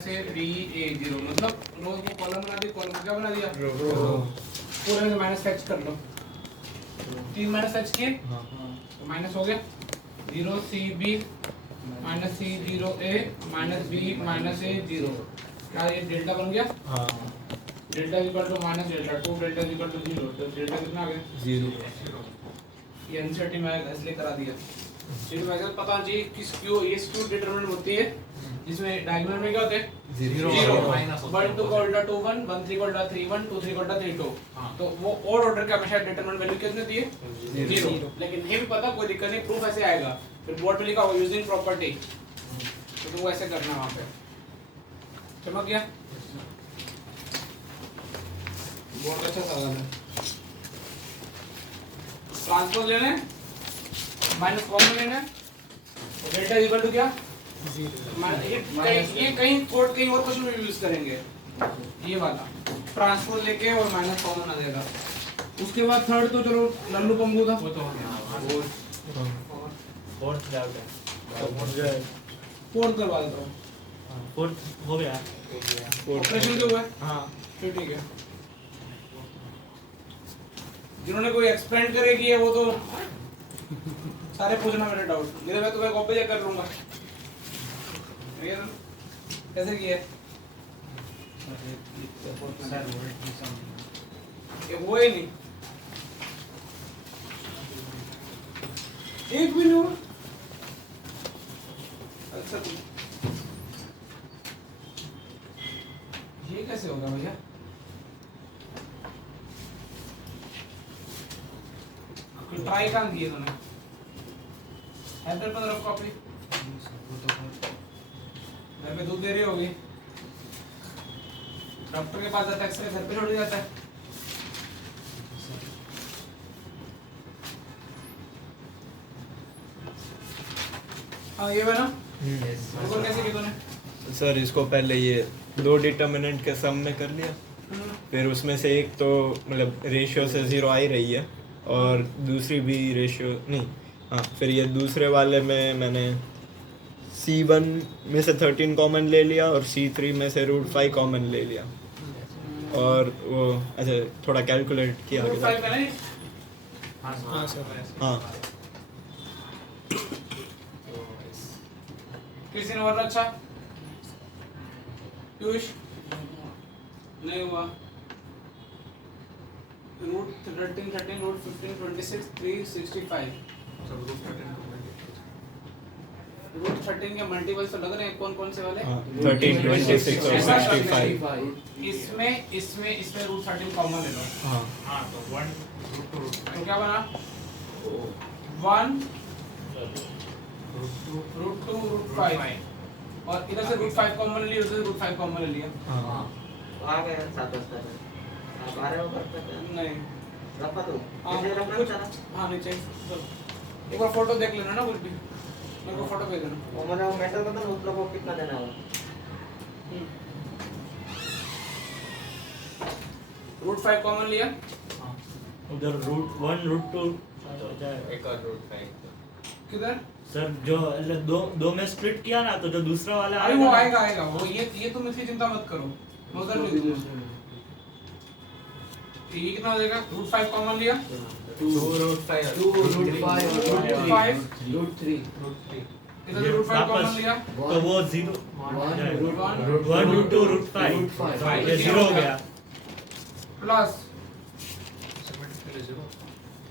से D A zero मतलब रो को कॉलम बना दी, कॉलम क्या बना दिया रो। पूरे में माइनस एच कर लो, 3 माइनस एच किए तो माइनस हो गया 0 C B minus C 0 A minus B minus A 0। क्या ये डेल्टा बन गया? हाँ। Delta equal to minus delta 2 delta equal to 0, तो डेल्टा कितना आ गया 0। ये एनसीईआरटी में आएगा इसलिए करा दिया। फिर वैसे पता चाहिए किस क्यू ये क्यू डिटरमिनेंट होती है जिसमें डायगोनल में क्या होते हैं 0 माइनस 1 2 का उल्टा 2 1 1 3 का उल्टा 3 1 2 3 का उल्टा 3 2। तो वो ऑड ऑर्डर का हमेशा डिटरमिनेंट वैल्यू कितने दिए 0। लेकिन ये भी पता कोई दिक्कत नहीं, प्रूफ ऐसे आएगा। फिर बोर्ड पे लिखा होगा यूजिंग प्रॉपर्टी, तो तुमको ऐसे करना है वहां पे। समझ गया? बहुत अच्छा सवाल है। ट्रांसपोज लेना है, माइनस कॉमन लेना है, डेल्टा इक्वल टू क्या 0। ये कहीं कोड कहीं और कुछ में यूज करेंगे ये वाला ट्रांसपोज लेके और माइनस कॉमन आ जाएगा। उसके बाद थर्ड तो चलो लल्लू पंगू था, वो तो हो गया। फोर्थ डाउट है, फोर्थ करवा देता हूं। फोर्थ हो गया, ऑपरेशन क्यों हुआ? हां फिर ठीक है। जिन्होंने कोई एक्सप्लेन करेगी है वो तो सारे पूछना मेरे डाउट, नहीं तो मैं तुम्हें कॉपी कर लूंगा। कैसे किया ये वो ही नहीं, एक भी नहीं हुआ। अच्छा ये कैसे होगा भैया? ट्राई काम किए तूने पर रफ कॉपी घर पे दूध दे रही होगी, डॉक्टर के पास जाता है, एक्सरे घर पे छोड़ जाता है। हाँ ये बना बिल्कुल। कैसे किया तूने? सर इसको पहले ये दो डिटर्मिनेंट के सम में कर लिया, फिर उसमें से एक तो मतलब रेशियो से 0 आ ही रही है और दूसरी भी रेशियो नहीं, हाँ फिर ये दूसरे वाले में मैंने C1 में से 13 कॉमन ले लिया और C3 में से √5 कॉमन ले लिया और वो अच्छा थोड़ा कैलकुलेट किया हाँ। किसी ने और अच्छा पीयूष नहीं हुआ। रूट 13 रूट 15 26 365 रूट 13 के मल्टीपल्स तो लग रहे हैं कौन कौन से वाले? 13 26 और 65। इसमें रूट 13 कॉमन ले लो। हाँ तो 1 तो क्या बना 1 रूट 2 रूट 5 और इधर से रूट 5 कॉमन ले लिया, उधर से रूट 5 कॉमन ले लिया। हाँ आ गया 7 आप आ रहे हो करते नहीं रखा तो इसे रखना चाहता। हाँ नीचे एक बार फोटो देख लेना ना, कुछ भी मेरे को फोटो भेज देना। वो मैंने मेटल बता ना उसको कितना देना है रूट 5 कॉमन लिया, उधर √1 √2 एक और √5 किधर सर जो दो में स्प्लिट किया ना तो जो दूसरा वाला अरे वो आएगा वो ये तुम इसकी चिंता मत करो, मैं उधर लिख दूंगा। ये कितना हो जाएगा? रूट 5 कॉमन लिया 2 √5 इधर से रूट 5 कॉमन लिया तो वो 0 1 √2 √5 ये 0 हो गया प्लस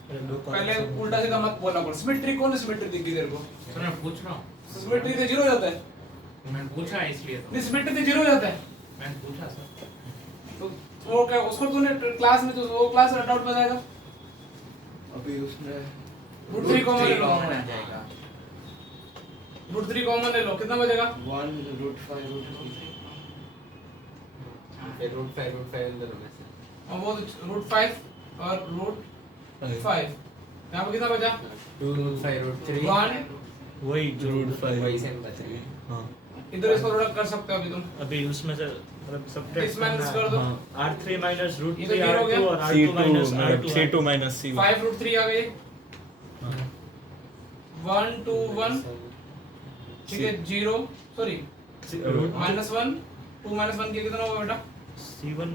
पहले उल्टा सीधा मत बोलना पड़। सिमेट्री कौन है? सिमेट्री दिख गई तेरे को? सर मैं पूछ रहा हूँ, सिमेट्री से 0 हो जाता है। मैंने पूछा है इसलिए तो नहीं सिमेट्री से 0 हो जाता है मैंने पूछा सर। तो वो क्या उसको तूने क्लास में तो वो क्लास डाउट बताएगा। अभी उसने रूट 3 कॉमन ले लो, आ जाएगा रूट 3 कॉमन ले लो, कितना बचेगा? 1 √5 फिर √5 अंदर में से और वो रूट 5 और रूट 5 यहाँ पे कितना बचा? 2 √5 √3 1 वही जो √5 वही सेम बचेगा। हाँ इधर इसको थोड़ा कर सकते हो अभी तुम। अभी उसमें से मतलब सब्ट्रैक्ट इस माइनस कर दो। R3 माइनस √3 ये तो जीरो हो गया। R2 और R2 minus R2 C2 minus C1 5 root 3 आ गई 1 2 1 ठीक है 0 सॉरी -1 2 माइनस 1 के कितना होगा बेटा? C1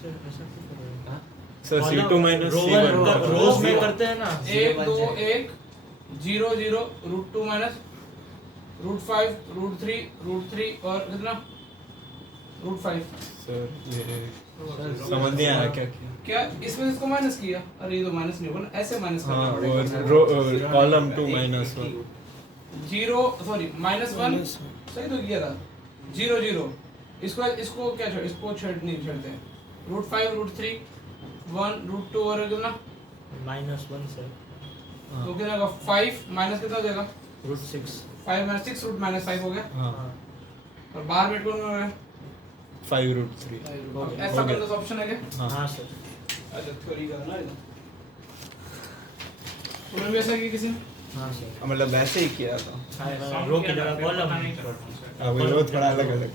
से ऐसा क्यों कर रहे हो? Sir C2 minus rho C1 रोज में करते हैं ना। 1 2 1 0 0 √2 माइनस √5 √3 और कितना √5। सर ये समझ नहीं आ रहा क्या किया। क्या इसमें इसको माइनस किया? अरे ये तो माइनस नहीं होगा ना, ऐसे माइनस करना हाँ पड़ेगा। और कॉलम 2 माइनस 1 0 सॉरी -1 सही तो किया था। 0 0 इसको क्या छोड़, इसको नहीं छोड़ते हैं। √5 √3 1 √2 और कितना -1 सर। तो कितना होगा? 5 माइनस कितना हो जाएगा? √6। 5 माइनस 6 √-5 हो गया। हाँ और बाहर में कौन हो गया? 5√3 अब ऐसा हो गया। करने का ऑप्शन है क्या? हाँ सर। अच्छा थ्योरी का ना इधर तुमने भी ऐसा किया किसी ने? हाँ सर। मतलब ऐसे ही किया था। रो की जगह कॉलम। अब वो थोड़ा अलग अलग।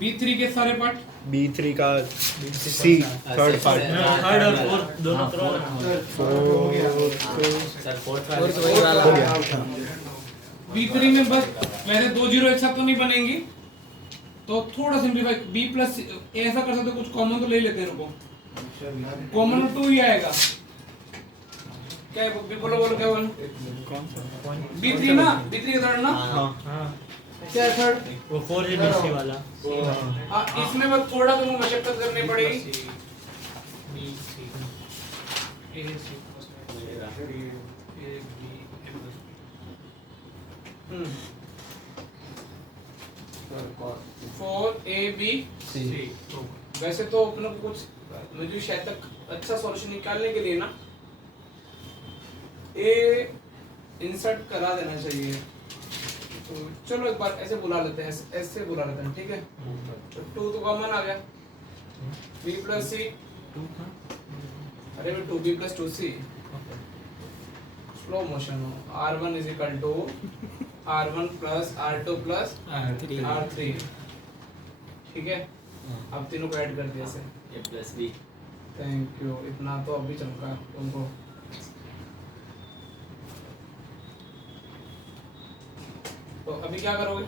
B3 के सारे पार्ट B3 का C थर्ड पार्ट थर्ड और फोर्थ दोनों तरफ। सर फोर्थ वही वाला हो गया। B3 में बस वैसे 2 जीरो एक साथ तो नहीं बनेंगी, तो थोड़ा सिंपलीफाई B प्लस ऐसा कर सकते हो, कुछ कॉमन तो ले लेते हैं रुको। कॉमन 2 ही आएगा। क्या है बोलो क्या बोलो? कौन सा? B3 ना, B3 का थर्ड ना? हाँ हाँ क्या है थर्ड? वो 4ABC वाला। हाँ इसमें बस थोड़ा तुमको मशक्कत करनी पड़ेगी। हम्म 4AB वैसे तो अपने को कुछ मुझे शायद तक अच्छा सॉल्यूशन निकालने के लिए ना ए इंसर्ट करा देना चाहिए। तो चलो एक बार ऐसे बुला लेते हैं, ऐसे बुला लेते हैं, ठीक है? तो 2 तो कॉमन आ गया। B प्लस C, अरे भाई 2B plus 2C slow motion हो। R1 is equal to R1 plus R2 plus R3, ठीक है? अब तीनों को ऐड कर दिया से। A plus B। Thank you, इतना तो अभी चमका तुमको। तो अभी क्या करोगे?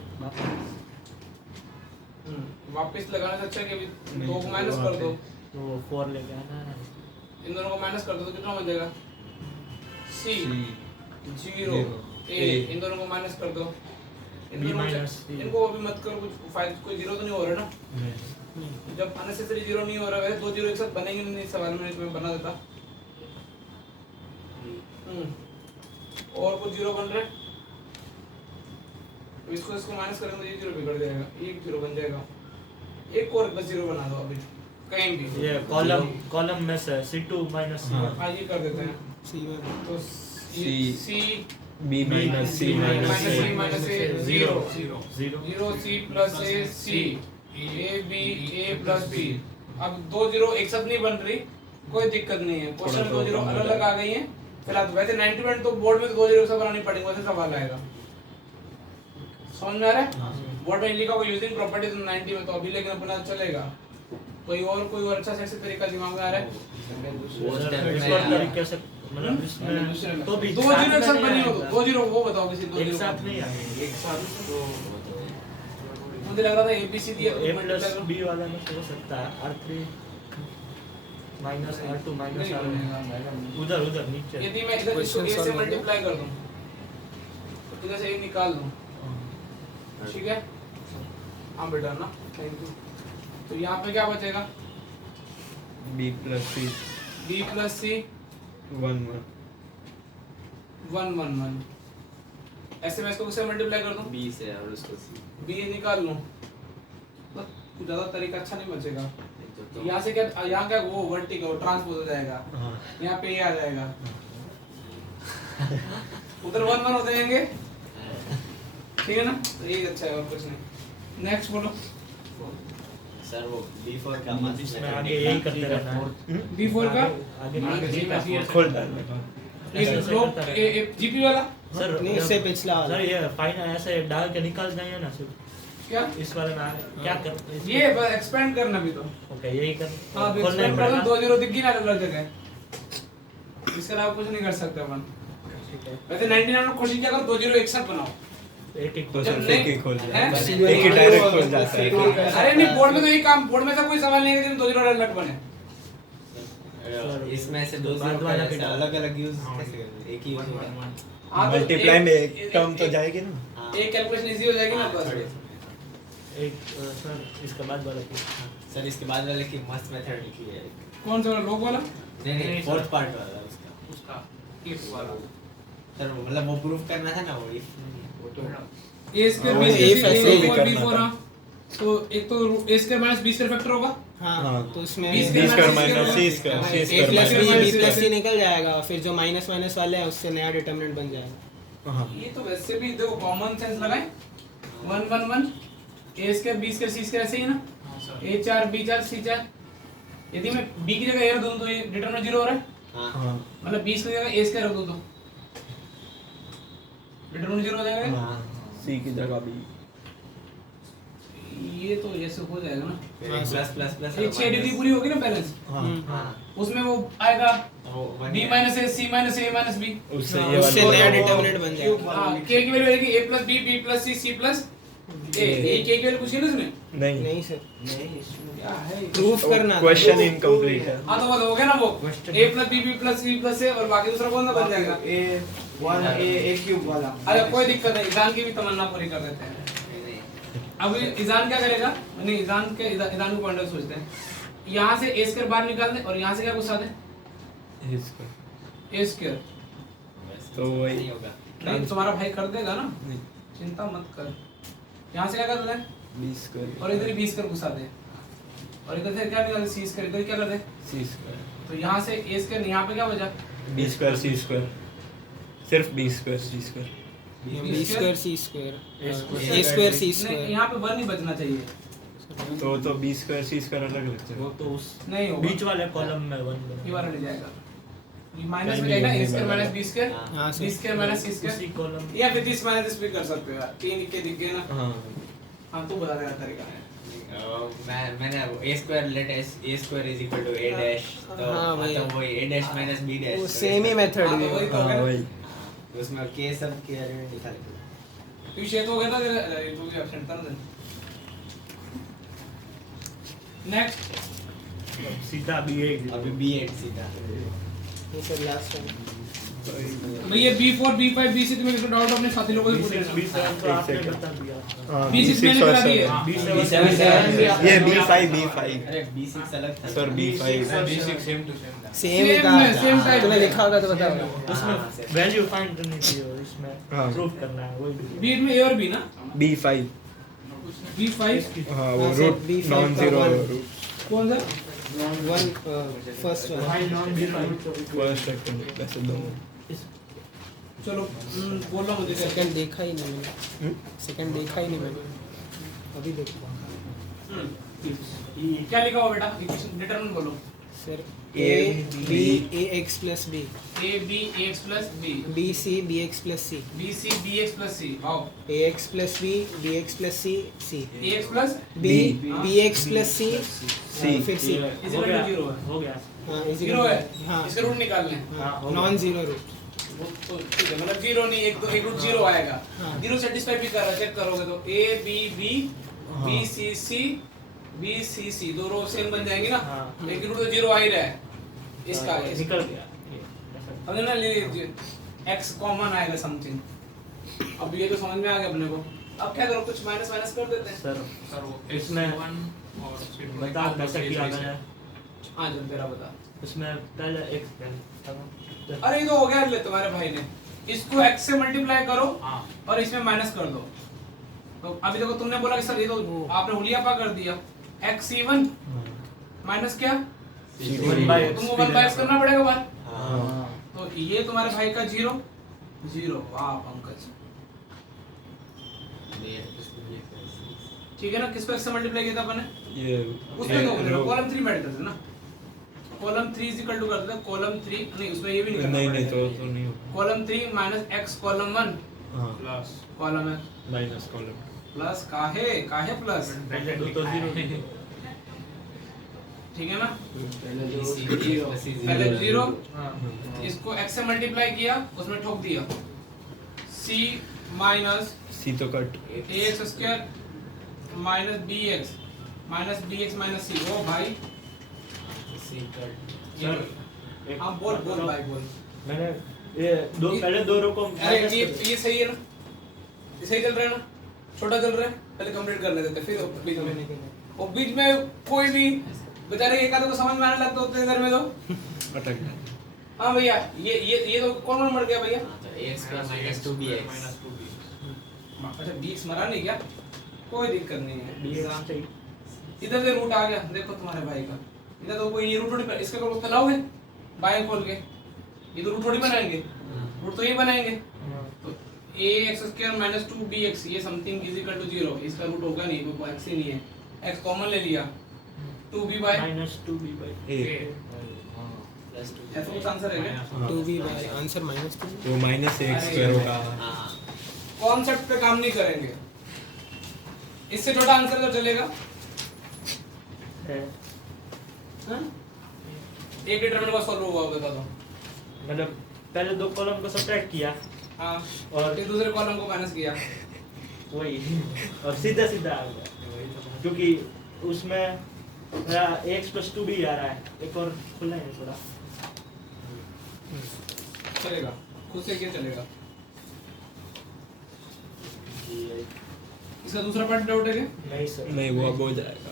वापस लगाने से अच्छा है कि अभी 2 को माइनस कर दो, तो 4 लेके आना है। इन दोनों को माइनस कर दो तो कितना बन जाएगा? C 0 A, इन दोनों को माइनस कर दो। इन B दोनों minus C। इनको अभी मत करो, कुछ फायदा कोई जीरो तो नहीं हो रहा ना। जब अननेसेसरी जीरो नहीं हो रहा है, 2 जीरो एक साथ बनेंगे नहीं, इस सवाल में इसमें बना देता। और कुछ जीरो बन रहे हैं, तो इसको माइनस करेंगे तो ये जीरो बिगड़ जाएगा, एक जीरो बन जाएगा। एक और बस जीरो बना दो अभी कहीं भी। ये कॉलम में से C2 माइनस C1। हाँ ये कर देते हैं। तो C B minus C minus C minus A 0 0 0 C plus A C A B A plus B। अब 2 जीरो एक साथ नहीं बन रही, कोई दिक्कत नहीं है। क्वेश्चन में 2 जीरो अलग अलग आ गई हैं फिलहाल। वैसे 90% तो बोर्ड में 2 जीरो एक साथ बनानी पड़ेगी, वैसे सवाल आएगा। समझ में आ रहा है? बोर्ड में लिखा हुआ यूजिंग प्रॉपर्टीज 90 में, तो अभी लेकिन अपना चलेगा। कोई और अच्छा सेक्सी तरीका दिमाग में आ रहा है? तरीके से मतलब इसमें तो भी 2 जीरो एक साथ बनी हो, 2 जीरो वो बताओ किसी 2 एक जीरो साथ नहीं आएंगे। एक साथ। मुझे लग रहा था ABC दिया तो A प्लस B वाला में हो सकता है R3 minus R2 minus R1 उधर नीचे। यदि मैं इधर इसको A से मल्टीप्लाई कर दूं तो इधर से A निकाल दूं, ठीक है? हाँ बेटा ना, थैंक यू। तो यहाँ पे क्या बचेगा? B plus C B plus C 1 1 1 1 1। ऐसे मैं इसको किससे मल्टीप्लाई कर दूं? B से और उसको C। B निकाल लूं तो कुछ ज़्यादा तरीका अच्छा नहीं बचेगा। तो यहाँ से क्या, यहाँ क्या वो वर्टिकल वो ट्रांसपोज हो जाएगा, यहाँ पे ये आ जाएगा, उधर 1 1 हो जाएंगे, ठीक है ना? तो यही अच्छा है और कुछ नहीं। नेक्स्ट बोलो। सर वो B4 का मान इसमें आगे यही करते रहना है। B4 का आगे खोल डालना। जीपी वाला सर नहीं, इससे पिछला वाला। सर ये फाइनल ऐसे डाल के निकाल जाएंगे ना सर। क्या इस वाले में क्या कर ये बस एक्सपेंड करना भी तो। ओके यही कर हाँ तो खोलने एक्सपेंड कर पड़ेगा। दो, 2 जीरो दिख गई ना अलग जगह। इसके अलावा कुछ नहीं कर सकते अपन। ठीक है। वैसे 99 में कोशिश किया करो 2 जीरो एक साथ बनाओ, एक एक तो जब सिर्फ नहीं- एक ही खोल जाता हैं? है, एक ही डायरेक्ट खोल जाता है। अरे नहीं, बोर्ड में तो यही काम, बोर्ड में ऐसा कोई सवाल नहीं है कि तुम 2 जीरो अलग बने। इसमें से दो बाद वाला पे डाल। अलग अलग यूज कैसे करें? एक ही यूज होगा। हाँ, तो मल्टीप्लाई में एक- एक टर्म तो जाएगी ना। हाँ। एक कैलकुलेशन इजी हो जाएगी ना हाँ, बस। थोड़ी- एक सर इसके बाद वाला क्या? सर इसके बाद वाले की मस्त मेथड निकली है। कौन सा वाला, लोग वाला? नहीं नहीं, फोर्थ सर। पार्ट वाला उसका। उसका if वाला। सर मतलब वो प्रूफ करना था ना वो if a स्क्वायर हाँ, b वो स्क्वायर a c भी a करना 4 था। हाँ। तो एक तो a square minus b square factor होगा। हाँ तो उसमें B B square minus C C square, C A square plus minus B C B plus C C निकल जाएगा, फिर जो माइनस माइनस वाले हैं उससे नया डिटरमिनेंट बन जाएगा। हाँ ये तो वैसे भी देखो कॉमन सेंस लगाएं, 1 1 1 a square b square c square ऐसे ही ना, a 4 b 4 c 4। यदि मैं b की जगह a रख दूं तो ये डिटरमिनेंट 0 हो रहा है, हाँ हाँ मतलब b की जगह a स्क्वायर रख दूं तो डिटरमिनेंट 0 हो जाएगा। हाँ, सी की जगह भी। ये तो ऐसे हो जाएगा ना, फिर हाँ, प्लस प्लस प्लस ये 6 डिग्री पूरी होगी ना बैलेंस, हाँ हाँ उसमें वो आएगा वो b minus a c minus a minus b। उससे हाँ, ये उससे वाली नया जगह- डिटरमिनेंट बन जाएगा। हाँ, k की वैल्यू आएगी a plus b b plus c c plus a। ये k की वैल्यू पूछी ना इसमें, नहीं नहीं सर, नहीं इसमें क्या है प्रूफ करना था। क्वेश्चन इनकम्प्लीट है। हाँ तो वो हो गया ना वो a plus b b plus c plus a और बाकी दूसरा कौन सा बन जाएगा। ए क्यूब वाला। अरे कोई दिक्कत नहीं, ईजान की भी तमन्ना पूरी कर देते हैं। अब ईजान क्या करेगा, नहीं ईजान के ईजान को पॉइंट सोचते हैं, यहाँ से a स्क्वायर बाहर निकाल दे और यहाँ से क्या घुसा दे इसका a स्क्वायर। तो वही नहीं होगा। नहीं तुम्हारा भाई कर देगा ना, नहीं, चिंता मत कर। यहाँ से क्या कर दे बी स्क्वायर और इधर b स्क्वायर घुसा दे और इधर से क्या निकाल दे c स्क्वायर, इधर क्या कर दे सी स्क्वायर, तो यहाँ से a स्क्वायर, यहाँ पे क्या बचा बी स्क्वायर सी स्क्वायर, सिर्फ B square C square. B square C square A A square C नहीं, स्क्वायर। यहाँ पे 1 ही बचना चाहिए। तो बी स्क्वायर सी स्क्वायर अलग लग वो जाएगा। तो उस नहीं होगा, बीच वाले कॉलम में 1 ये वाला ले जाएगा, ये माइनस कहीं में नहीं जाएगा a होने स्क्वायर वाला। माइनस b स्क्वायर, हाँ b sir, square minus c उसी स्क्वायर, कॉलम या फिर 30 माइनस भी कर सकते हो यार, 3 के दिख गए ना। हाँ हाँ तो बता देगा तरीका है। मैंने a square let a square is equal to a dash तो हाँ, वही। मतलब वही a dash minus b dash वो तो सेम ही मेथड हाँ, तो है। वही तो हाँ है। वही। तो उसमें k सब के एलिमेंट निकाल तू शेत हो गया था तेरा, अरे तू भी एब्सेंट था ना। नेक्स्ट सीधा B8 अभी b8 सीधा ये सर लास्ट टाइम। भैया b4 b5 b6 में किसी डाउट अपने साथी लोगों को पूछ लेना। B7 तो आपने second। बता दिया। हाँ, B6 मैंने और करा दिए। seven। B7 ये B5 अरे b6 अलग था सर B5 सेम ही same था, type तुम्हें है। लिखा होगा तो बताओ। उसमें वैल्यू फाइंड करनी चाहिए और इसमें हाँ। प्रूफ करना है वही बीच में a और b ना, B5 b5 हाँ वो हाँ, सर, रूट B5 नॉन का जीरो one। रूट कौन सा one first one. High non zero first second वैसे दोनों। चलो बोलो मुझे क्या सेकंड देखा ही नहीं मैंने, सेकंड देखा ही नहीं मैंने, अभी देखा। क्या लिखा हुआ बेटा, इक्वेशन डिटरमिनेंट बोलो। Sir A, A B, B A X plus B, a b ax plus b B C B X plus C, b c bx plus c आओ A X plus B B X plus C C, ax plus B B X plus C C। फिर सी। इस equal to 0 है, हो गया हाँ इसी 0 है, हाँ इसका रूट निकालना है। हाँ, नॉन जीरो रूट। वो तो ठीक है, मतलब 0 नहीं, एक तो एक रूट 0 आएगा। हाँ। 0 सेटिस्फाई भी कर रहा है, चेक करोगे तो a b b b c c b c c दो रो सेम बन जाएंगी ना, हाँ। एक रूट तो 0 आ ही रहा है इसका, निकल गया ये, ऐसा। अब ना ले लीजिए x कॉमन आएगा समथिंग। अब ये तो समझ में आ गया अपने को। अब क्या करो, कुछ माइनस माइनस कर देते हैं सर वो इसमें और बता कैसे किया गया। हाँ जब तेरा बता। उसमें पहले एक अरे ये तो हो गया ले तुम्हारे भाई ने, इसको x से मल्टीप्लाई करो और इसमें माइनस कर दो। तो अभी देखो तुमने बोला कि सर ये तो आपने उलियापा कर दिया, x c1 माइनस क्या, तुमको 1/x करना पड़ेगा बार। हाँ तो ये तुम्हारे भाई का 0 0। वाह पंकज, ठीक है ना। किसको x से मल्टीप्लाई किया था अपन ने, ये उसमें तो कॉलम 3 में ऐड करते थे ना, कॉलम 3 इज इक्वल टू करते थे कॉलम 3 नहीं, उसमें ये भी नहीं करना नहीं नहीं पड़ेगा। तो नहीं होगा। कॉलम 3 माइनस x कॉलम 1 हाँ plus column x minus column plus काहे काहे प्लस, पहले दो तो जीरो ठीक है ना। पहले पहले 0 हाँ इसको x से मल्टीप्लाई किया, उसमें ठोक दिया c माइनस सी तो cut ax square minus bx minus bx minus c। ओ भाई सर, एक- हाँ बोल बोल भाई बोल। मैंने ये पहले दो रो को अरे ये सही है ना, ये सही चल रहा है ना, छोटा चल रहा है, पहले कंप्लीट कर लेते थे फिर बीच में, और बीच में कोई भी बेचारे एक आधे को समझ में आने लगता होते हैं घर में तो। अटक गया। हाँ भैया ये तो कौन मर गया भैया? a square minus 2bx अच्छा बीस मरा नहीं क्या? कोई दिक्कत नहीं है, BX चाहिए। इधर से रूट आ गया, देखो तुम्हारे भाई का इधर तो कोई ये रूट थोड़ी, इसका कोई फैलाव है बाएं खोल के, ये तो रूट थोड़ी बनाएंगे, रूट तो ये बनाएंगे। तो ax स्क्वायर माइनस 2bx ये समथिंग इज इक्वल टू 0, इसका रूट होगा नहीं, वो x ही नहीं है, x कॉमन ले लिया 2b बाय ए plus 2 ऐसा कुछ आंसर है क्या? 2b bye answer -2। वो माइनस एक्स स्क्वायर होगा। हाँ कॉन्सेप्ट पे काम नहीं करेंगे, इससे छोटा आंसर तो चलेगा। हाँ? एक डिटरमिनेंट का सॉल्व हुआ बता दो। मतलब पहले दो कॉलम को सब्ट्रैक्ट किया हाँ और फिर दूसरे कॉलम को माइनस किया। वही और सीधा सीधा आ गया, क्योंकि उसमें x + 2b आ रहा है, एक और खुला है थोड़ा। चलेगा, खुद से क्या चलेगा। इसका दूसरा पार्ट डाउट है क्या? नहीं सर, नहीं वो अब हो जाएगा।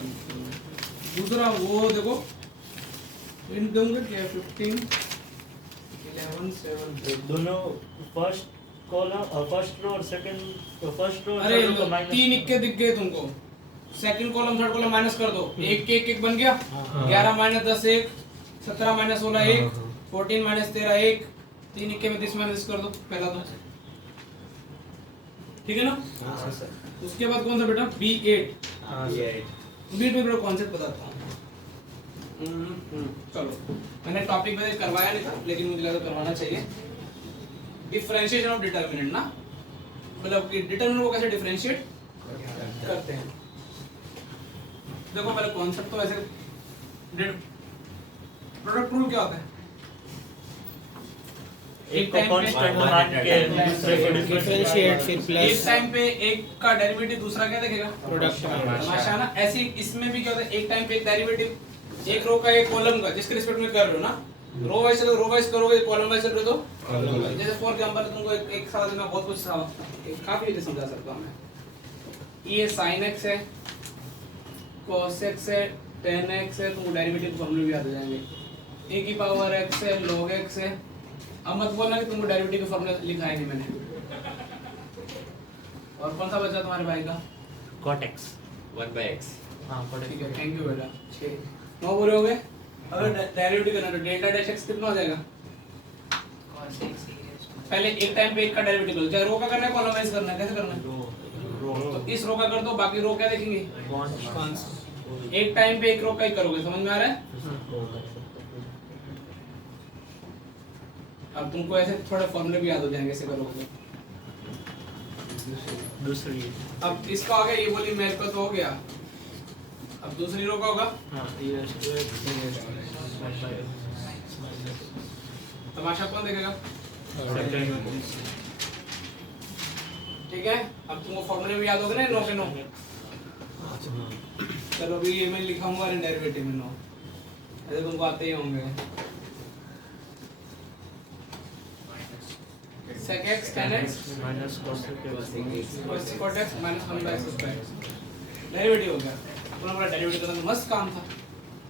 दूसरा वो देखो इन दूंगा क्या 15 11 7 दोनों फर्स्ट कॉलम और फर्स्ट रो और सेकंड फर्स्ट रो अरे तीन इक्के दिख गए तुमको, second column third column minus कर दो, एक के एक बन गया। 11 - 10 1, 17 - 16 1, 14 - 13 1, तीन इक्के में 30 माइनस कर दो, पहला तो ठीक है ना। हाँ सर, उसके बाद कौन सा बेटा B8 हाँ सर। बीट में कॉन्सेप्ट बताता हूँ। चलो मैंने टॉपिक में करवाया नहीं था, लेकिन मुझे लगा करवाना चाहिए। डिफरेंशिएशन ऑफ डिटरमिनेंट ना, मतलब कि डिटरमिनेंट को कैसे डिफरेंशिएट करते हैं। देखो पहले कॉन्सेप्ट तो ऐसे, प्रोडक्ट रूल क्या होता है? एक को कांस्टेंट मान के दूसरे को डिफरेंशिएट फिर एक प्लस टाइम पे एक का डेरिवेटिव दूसरा क्या देखेगा? प्रोडक्ट। तमाशा ना। ऐसे ही इसमें भी क्या होता है, एक टाइम पे एक डेरिवेटिव, एक रो का एक कॉलम का, जिसके रिस्पेक्ट में कर रहे हो ना, रो वाइज चलो, रो वाइज करोगे, कॉलम वाइज चलो तो जैसे फॉर एग्जांपल तुमको एक सवाल देना, बहुत कुछ काफी समझा सकता हूं मैं। ये sin x है, cos x है, tan x है, तुमको डेरिवेटिव फॉर्मूले भी याद हो जाएंगे। a की पावर x है, log x है। अब मत बोलना कि तुमको डेरिवेटिव के फॉर्मूला लिखा है नहीं मैंने। और कौन सा बचा तुम्हारे भाई का? cot x। 1/x हाँ cot ठीक x। है, थैंक यू बेटा। 9 पूरे हो गए। अगर डेरिवेटिव करना तो डेल्टा डैश x कितना हो जाएगा? cos x पहले एक टाइम पे एक का डेरिवेटिव करो, चाहे रो का करना है कॉलम वाइज करना है, कैसे करना है? तो इस रो का कर दो, बाकी रो क्या देखेंगे? कौन एक टाइम पे एक रो का ही करोगे, समझ में आ रहा है? अब तुमको ऐसे थोड़े फॉर्मूले भी याद हो जाएंगे ऐसे करोगे। दूसरी। अब इसका हो गया, ये बोली मेरे को तो हो गया। अब दूसरी रो का होगा, हाँ ये तमाशा कौन देखेगा? ठीक है। अब तुमको फॉर्मूले भी याद हो गए ना, 9 के 9। चलो अभी ये मैं लिखाऊंगा डेरिवेटिव में 9, ऐसे तुमको आते ही होंगे। sec x tan x minus cos cot x minus 1/x square. Derivative हो गया। पूरा पूरा डेरिवेटिव करना तो मस्त काम था,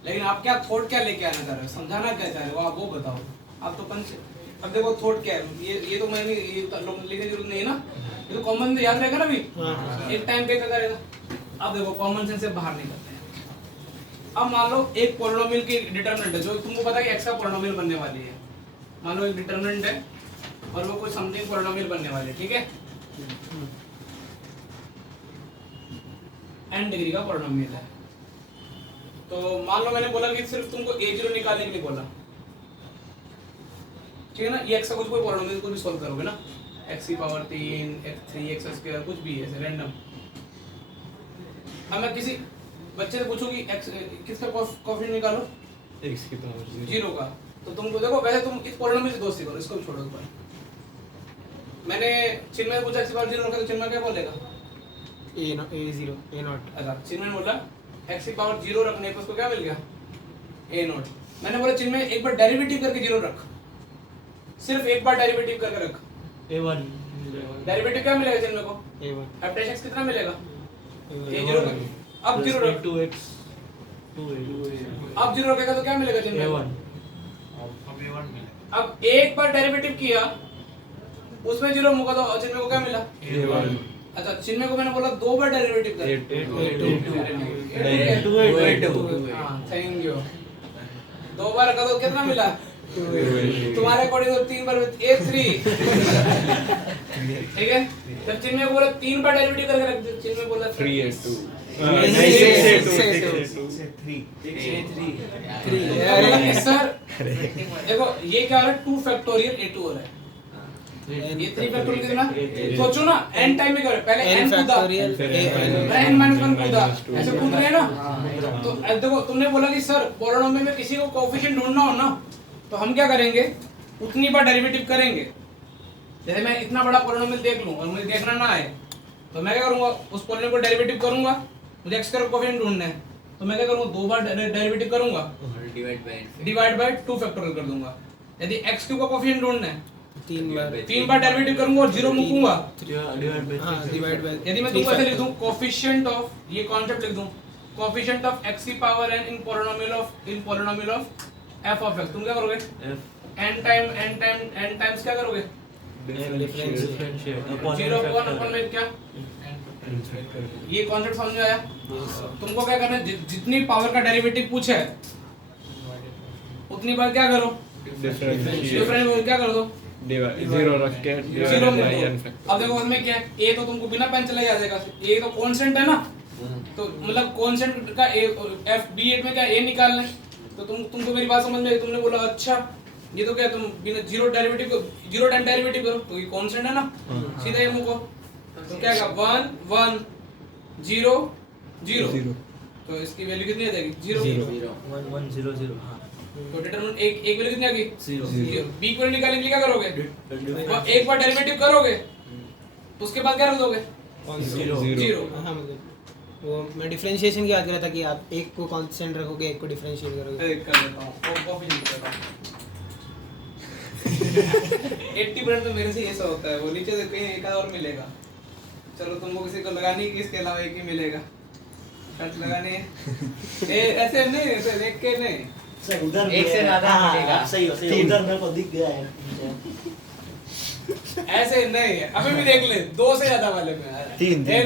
लेकिन आप क्या थॉट क्या लेके आना चाह रहे हो, समझाना क्या चाह रहे हो, आप वो बताओ। आप तो पंच, अब देखो थॉट क्या है, ये तो मैंने ये तो लिखने की जरूरत नहीं है ना, ये तो कॉमन याद रहेगा ना अभी। एक टाइम पे क्या करेगा। अब देखो कॉमन सेंस से बाहर निकलते हैं। अब मान लो एक पॉलिनोमियल की डिटरमिनेंट है, जो तुमको पता है कि x का पॉलिनोमियल बनने वाली है। मान लो एक डिटरमिनेंट है और वो कोई समथिंग पॉलिनोमियल बनने वाले, ठीक है, n डिग्री का पॉलिनोमियल है। तो मान लो मैंने बोला कि सिर्फ तुमको a0 निकालने के लिए बोला, ठीक है ना। ये x का कुछ कोई पॉलिनोमियल को भी सॉल्व करोगे ना, x की पावर 3 x3 x स्क्वायर कुछ भी ऐसे रैंडम। अब मैं किसी बच्चे से पूछूं कि x किसका कोएफिशिएंट निकालो, x की पावर 0 का, तो तुमको देखो वैसे तुम इस पॉलिनोमियल से दोस्ती करो, इसको भी छोड़ो ऊपर। मैंने चिन्मय पूछा x पावर 0 रखा तो चिन्मय क्या बोलेगा? A0 अच्छा चिन्मय ने बोला x की पावर 0 रखने पर उसको क्या मिल गया? a0। मैंने बोला चिन्मय एक बार डेरिवेटिव करके 0 रख, सिर्फ एक बार डेरिवेटिव करके रख। A1 डेरिवेटिव क्या मिलेगा चिन्मय को? A1 f dash x कितना मिलेगा? A1 a0 अब 0 रख, 2x 2a अब 0 रखेगा तो क्या मिलेगा चिन्मय को? A1 अब एक बार डेरिवेटिव किया उसमें 0 मुका तो चिन्मय को क्या मिला? A1 अच्छा चिन्मय को मैंने बोला दो बार डेरिवेटिव कर। Thank you. दो बार का तो कितना मिला? तुम्हारे अकॉर्डिंग तो 3 बार A3 ठीक है। जब चिन्मय को बोला 3 बार डेरिवेटिव करके रख दे, चिन्मय बोला 3A2 अरे सर देखो ये क्या हो रहा है 2 फैक्टोरियल A2 हो रहा है, ये 3 फैक्टोरियल कितना? सोचो ना n टाइम में कर, पहले n कूदा n माइनस 1 कूदा, ऐसे कूद रहे हैं ना। तो अब देखो तुमने बोला कि सर पॉलिनोमियल में किसी को कोएफिशिएंट ढूंढना हो ना तो हम क्या करेंगे? उतनी बार डेरिवेटिव करेंगे। जैसे मैं इतना बड़ा पॉलिनोमियल देख लूं और मुझे देखना ना आए तो मैं क्या करूंगा? उस पॉलिनोमियल को डेरिवेटिव करूंगा, मुझे x का कोएफिशिएंट ढूंढना है तो मैं क्या करूंगा? दो बार डेरिवेटिव करूंगा, डिवाइड बाय 2 फैक्टोरियल कर दूंगा। यदि x क्यूब का कोएफिशिएंट ढूंढना है 3 बार डेरिवेटिव करूंगा और 0 मुकूंगा। डिवाइड बाय यदि मैं तुमको ऐसे लिख दूं कोएफिशिएंट ऑफ, ये कॉन्सेप्ट लिख दूं कोएफिशिएंट ऑफ x की power n in polynomial of f of x, तुम क्या करोगे? n टाइम्स क्या करोगे? 0 में क्या ये कॉन्सेप्ट समझ में आया? तुमको क्या करना है? जितनी पावर का डेरिवेटिव पूछा है उतनी बार क्या करो? डिफरेंशिएट क्या कर दो? 0 रख के 0 में अब देखो उसमें क्या है? a तो तुमको बिना पेन चला ही आ जाएगा, a तो कांस्टेंट है ना, तो मतलब कांस्टेंट का f b8 में क्या a निकालना है। तो तुमको मेरी बात समझ में आई? तुमने बोला अच्छा ये तो क्या तुम बिना 0 डेरिवेटिव को 0 टाइम डेरिवेटिव करो तो ये कांस्टेंट है ना, सीधा ये मुको तो क्या आएगा? 1 1 0 0 तो इसकी वैल्यू कितनी आ जाएगी? 0 1 1 0 0 हां तो डिटरमिनेंट एक वैल्यू कितनी आ गई? 0 b को निकालने के लिए क्या करोगे? एक बार डेरिवेटिव करोगे उसके बाद क्या रख दोगे? 0 हाँ मतलब वो मैं डिफरेंशिएशन की बात कर रहा था कि आप एक को कांस्टेंट रखोगे एक को डिफरेंशिएट करोगे। कर देता हूं कॉपी लिख देता हूं 80% तो मेरे से ये सब होता है, वो नीचे से कहीं एक और मिलेगा। चलो तुमको किसी को लगानी है, इसके अलावा एक ही मिलेगा। शर्ट लगानी है ऐसे नहीं, ऐसे देख के नहीं, उधर एक से ज्यादा मिलेगा। सही हो सही, उधर मेरे को दिख गया है। ऐसे नहीं है। अभी भी देख ले 2 से ज्यादा वाले में तीन नहीं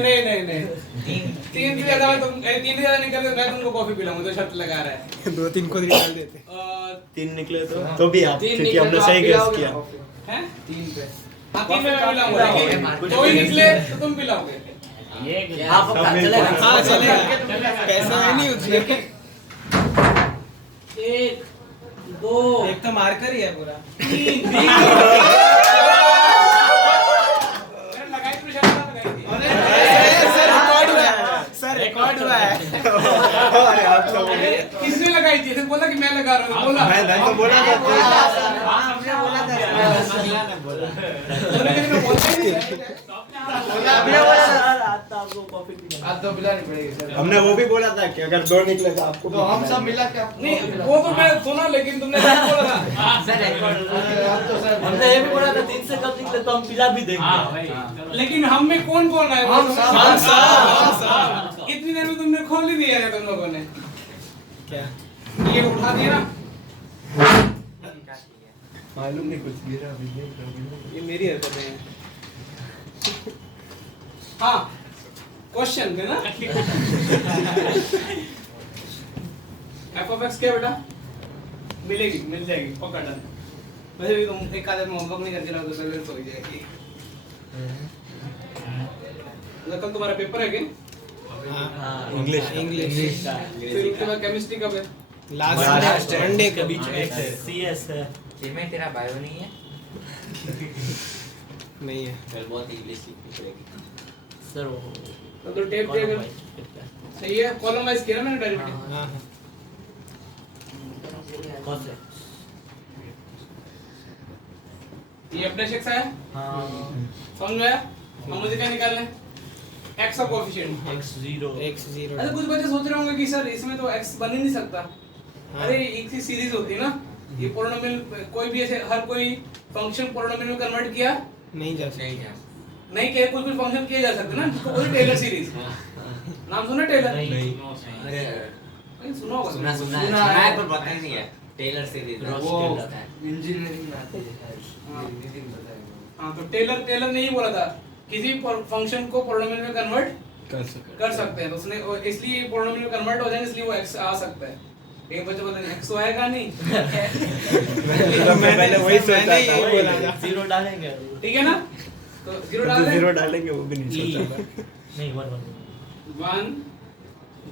3 से ज्यादा तुम 3 से ज्यादा निकल मैं तुमको कॉफी पिलाऊंगा तो शर्त लगा रहा है। 2-3 को निकाल देते। 3 निकले तो भी आप तीन क्योंकि निकले हमने तो सही आप गेस पिलाओगे किया ना हैं? 3 पे हां 3 में मैं पिलाऊंगा, लेकिन 2 ही निकले तो तुम पिलाओगे। ये हां पक्का चलेगा। हाँ चलेगा, पैसा है नहीं उसमें। 1 2 एक तो मार्कर ही है पूरा। 3 लगाई थी शर्त लगाई थी। सर रिकॉर्ड हुआ है। अरे आप तो किसने लगाई थी? इसने बोला कि मैं लगा रहा हूं, बोला मैं तो बोला था हां हमने बोला था अगला ने बोला लेकिन मैं बोलता ही नहीं। हमने बोला था आपको कॉफी पीना आज तो पिलानी पड़ेगी सर। हमने वो भी बोला था कि अगर 2 निकले तो आपको तो हम सब मिला के नहीं वो तो मैं सुना, लेकिन तुमने नहीं बोला था। सर हमने ये भी बोला था 3 से कम निकले तो हम पिला भी देंगे। लेकिन हम में कौन कौन आया? हम सब इतनी देर में तुमने खोल ही दिया है तुम लोगों ने। क्या ये उठा दिया ना, मालूम नहीं कुछ गिरा भी नहीं। ये मेरी हरकतें हैं। हाँ क्वेश्चन थे ना f of x क्या बेटा? मिलेगी, मिल जाएगी पक्का डन। वैसे भी तुम एक आधे में होमवर्क नहीं करके रहोगे तो सर्विस हो जाएगी। कल तुम्हारा पेपर है क्या? इंग्लिश फिर उसके बाद केमिस्ट्री कब है? लास्ट मंडे के बीच में सीएस है। में तेरा बायो नहीं है? नहीं है। कल बहुत इंग्लिश सीखनी पड़ेगी। सर वो तो टेप दे अगर सही है, कॉलम वाइज किया ना मैंने डायरेक्ट। हाँ कौन से ये f dash x आया, हाँ समझ में आया? अब मुझे क्या निकालना है? x का कोएफिशिएंट। x0 x0 अच्छा कुछ बच्चे सोच रहे होंगे कि सर इसमें तो x बन ही नहीं सकता। हाँ। अरे एक ही सीरीज होती है ना, ये पोलिनोमियल कोई भी ऐसे हर कोई फंक्शन पोलिनोमियल में कन्वर्ट किया नहीं जा सकता। नहीं किया, कुछ फंक्शन किए जा सकते ना, जिसको बोलते टेलर सीरीज। नाम सुना टेलर? नहीं अरे नहीं सुना होगा। सुना है पर पता ही नहीं है टेलर सीरीज वो इंजीनियरिंग में आती है शायद। हाँ तो टेलर ने ही बोला था किसी फंक्शन को पोलिनोमियल में कन्वर्ट कर सकते हैं, तो उसने इसलिए पोलिनोमियल में कन्वर्ट हो जाएंगे, इसलिए वो x आ सकता है। एक बच्चे बोलते हैं x तो आएगा नहीं। तो मैं पहले वही सोचा था, यही बोला था। 0 डालेंगे ठीक है ना, तो जीरो डाल दें। जीरो डालेंगे वो भी नहीं सोचा था। नहीं 1 one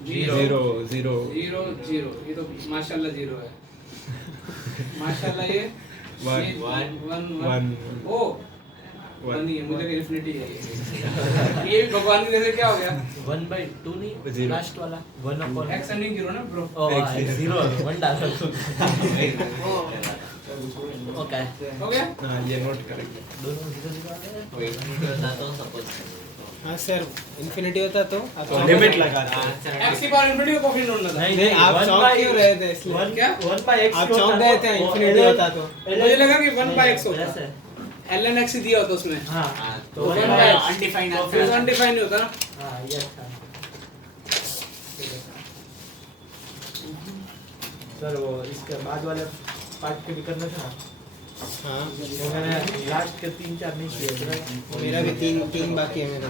zero zero zero zero, ये तो माशाल्लाह जीरो है। माशाल्लाह ये वन ये वन वन ओ वन नहीं है, मुझे इन्फिनिटी है ये भी भगवान की जैसे क्या हो गया 1/2 नहीं Zero. लास्ट वाला 1 upon x एंडिंग जीरो ना ब्रो। ओ X 0 1 डाल ओके हो गया। हाँ ये नोट करेंगे। दोनों 0 आ गए कोई नहीं होता तो सपोज हाँ सर, इन्फिनिटी होता तो आप चौक लिमिट गए। लगा था। x की पावर इन्फिनिटी को कोफिशिएंट ढूंढना था। नहीं, आप चौक क्यों रहे थे इसलिए? क्या? 1/x आप चौक गए थे, इन्फिनिटी होता तो। मुझे लगा कि 1/x होता। ऐसे ln x दिया होता उसमें, हाँ तो तो 1/x तो अनडिफाइंड फिर अनडिफाइंड नहीं होता ना। हाँ ये अच्छा सर वो इसके बाद वाले पार्ट के भी करना था हाँ, वो मैंने लास्ट के 3-4 नहीं किए मेरा भी तीन बाकी है मेरा।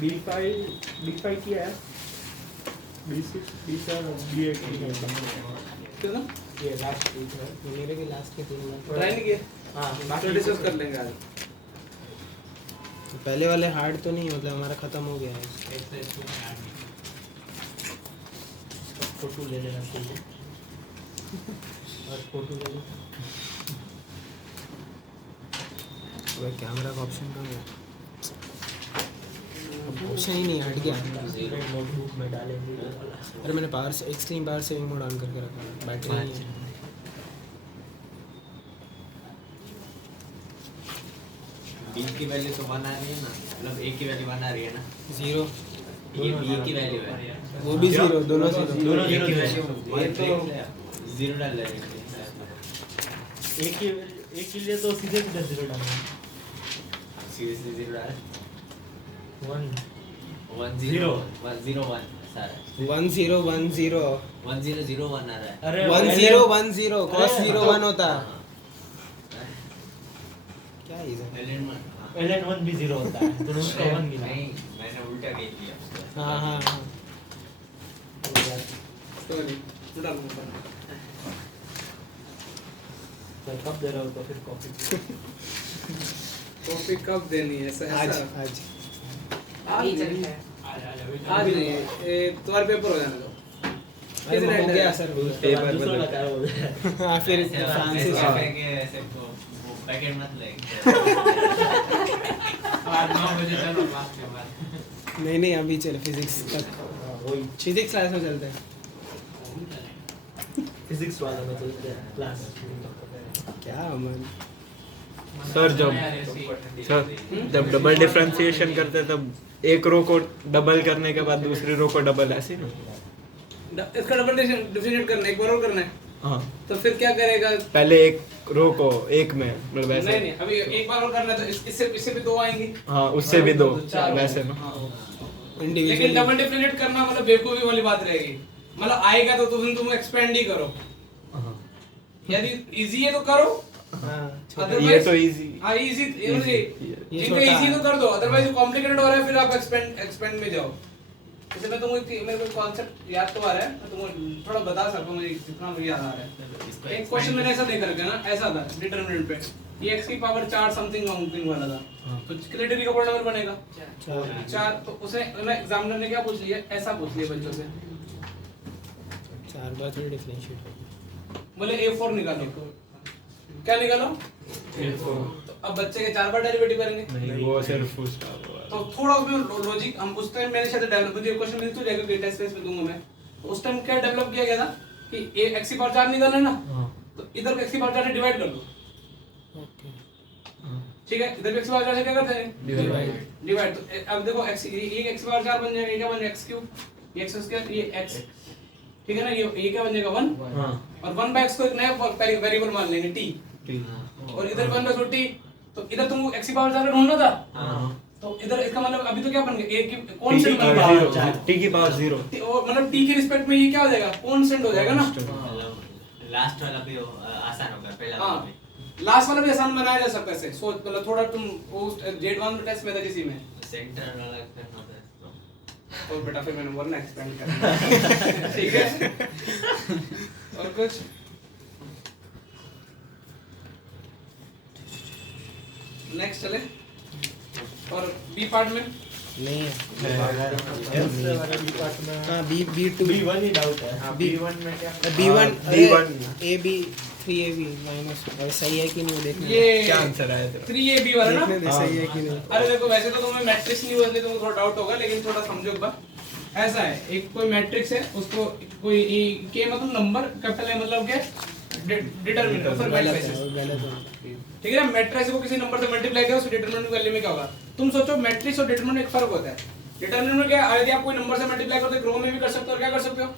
B5 किया है B6 B7 B8 क्यों ना? ये लास्ट वीक है मेरे भी लास्ट के 3 बाकी। ट्राई नहीं किया, हाँ तो डिस्कस कर लेंगे आज। तो पहले वाले हार्ड तो नहीं, मतलब हमारा खत्म हो गया है। फोटो ले लेना चाहिए और फोटो ले लो अबे कैमरा का ऑप्शन कहाँ है? ऑप्शन ही नहीं, हट गया। नोटबुक में डालेंगे वो वाला। अरे मैंने extreme power saving mode on करके रखा है, बैटरी नहीं है। b की वैल्यू तो 1 आ रही है ना, मतलब a की वैल्यू 1 आ रही है ना, 0 ये b की वैल्यू है, वो भी 0, दोनों 0। दोनों a की 0 वैल्यू ये तो 0 डाल लेंगे। एक के लिए तो सीधे 0 डालना सीरियसली 0 डाल 1 1 Zero. 0 1 0 1 सारा 1 0 1 0 1 0 0 1 आ रहा है। अरे 1 0 1 0 cos अरे, 0 1 होता। हाँ, क्या है इधर? ln 1 हाँ। ln 1 भी 0 होता है तो उसका 1 मिला नहीं मैंने उल्टा देख लिया उसको। हाँ हाँ हाँ। सॉरी उड़ा लूंगा। तो कब दे रहा हो तो फिर कॉपी कॉफी कब देनी है? ऐसा आज ऐसा आज आज यही नहीं, चलता है। आज नहीं है, ये तुम्हारा पेपर हो जाने दो। अरे किस हो render गया है? सर। पेपर दूसरा बदल बताया वो हाँ फिर ऐसे बात- फ्रांसिस ऐसे हाँ। करके ऐसे वो पैकेट मत ले। आज 9 बजे चलो क्लास के बाद। नहीं नहीं, अभी चलो फिजिक्स तक। वही फिजिक्स क्लास में चलते हैं। फिजिक्स वाला में चलते हैं क्लास क्या अमन? सर जब डबल डिफरेंशिएशन करते हैं तब एक रो को डबल करने के बाद दूसरी रो को डबल ऐसे ना। इसका डबल डिफरेंशिएट करना है, एक बार और करना है, हाँ तो फिर क्या करेगा? पहले एक रो को एक में मतलब नहीं वैसे। नहीं, अभी एक बार और करना है तो इससे भी 2 आएंगे। हाँ उससे भी 2 चार वैसे ना। हाँ। लेकिन इंडिविजुअल। डबल डिफरेंशिएट करना मतलब बेवकूफी वाली बात रहेगी। मतलब आएगा तो तुम एक्सपेंड ही करो, हाँ यदि इजी है तो करो, हाँ ये तो इजी। हाँ इजी ये जिनको छोटा इजी है। तो कर दो, अदरवाइज कॉम्प्लिकेटेड हो रहा है फिर आप एक्सपेंड में जाओ। जैसे मैं तुमको मेरे को कॉन्सेप्ट याद तो आ रहा है, मैं तुमको थोड़ा बता सकता हूँ, मुझे जितना मुझे याद आ रहा है। एक क्वेश्चन मैंने ऐसा देख रखा है ना, ऐसा था डिटरमिनेंट पे, ये x की पावर 4 समथिंग समथिंग वाला था, तो कितने डिग्री का पोलिनोमियल बनेगा? 4। तो उसने एग्जामिनर ने क्या पूछ लिया, ऐसा पूछ लिया बच्चों से, 4 बार थोड़ी डिफरेंशिएट होगा। बोले a4 निकालो। क्या निकालो? तो अब बच्चे के 4 बार डेरिवेटिव करेंगे, नहीं वो सिर्फ उसका तो थोड़ा उसमें लॉजिक हम उस टाइम मैंने शायद डेवलप, मुझे क्वेश्चन मिल तो जाएगा डेटा स्पेस में दूंगा मैं, तो उस टाइम क्या डेवलप किया गया था कि x की पावर 4 निकालना है ना, हाँ तो इधर को x की पावर 4 से डिवाइड कर दो, ओके। ठीक है, इधर भी x बार 4 से क्या करते हैं डिवाइड। तो अब देखो x ये x बार 4 बन जाएगा, ये क्या बन जाएगा x क्यूब, ये x स्क्वायर, ये x, ठीक है ना, ये क्या बन जाएगा 1। हाँ और 1 बाय x को एक नया वेरिएबल मान लेंगे t, और इधर 1 बाय t, तो इधर तुमको x की पावर 4 ढूंढना था। हाँ तो इधर इसका मतलब अभी तो क्या बन गया, a की t कांस्टेंट की बन पावर गया, 0 t की पावर 0 और मतलब t के रिस्पेक्ट में ये क्या हो जाएगा, कांस्टेंट हो जाएगा ना। लास्ट वाला भी आसान होगा, पहला हाँ, वाला भी। लास्ट वाला भी आसान बनाया जा सकता है ऐसे, सोच मतलब थोड़ा तुम वो Z1 टेस्ट में था किसी में, सेंटर वाला करना होता है इसको। और बेटा फिर मैंने बोला एक्सपेंड करना ठीक है। और कुछ नेक्स्ट चले, और बी पार्ट में नहीं है। डिपार्टमेंट हाँ B2 B1 ही डाउट है। हाँ, B1 में क्या B1 B1 AB 3AB minus, और सही है कि नहीं वो देखने दे। ये क्या आंसर आया तेरा 3AB वाला ना। देखने दे सही है कि नहीं। अरे देखो वैसे तो तुम्हें मैट्रिक्स नहीं बोलते, तुमको थोड़ा डाउट होगा, लेकिन थोड़ा समझो एक बार। ऐसा है, एक कोई मैट्रिक्स है, उसको कोई के मतलब नंबर, कैपिटल ए मतलब क्या, डिटरमिनेंट फिर गलत मैट्रिक्स, है, वो गलत है। ठीक है ना। मैट्रिक्स को किसी नंबर से मल्टीप्लाई करो, उसके डिटरमिनेंट वैल्यू में क्या होगा। तुम सोचो मैट्रिक्स और डिटरमिनेंट एक फर्क होता है। डिटरमिनेंट में क्या है, यदि आप कोई नंबर से मल्टीप्लाई करते हो रो में भी कर सकते हो, और क्या कर सकते हो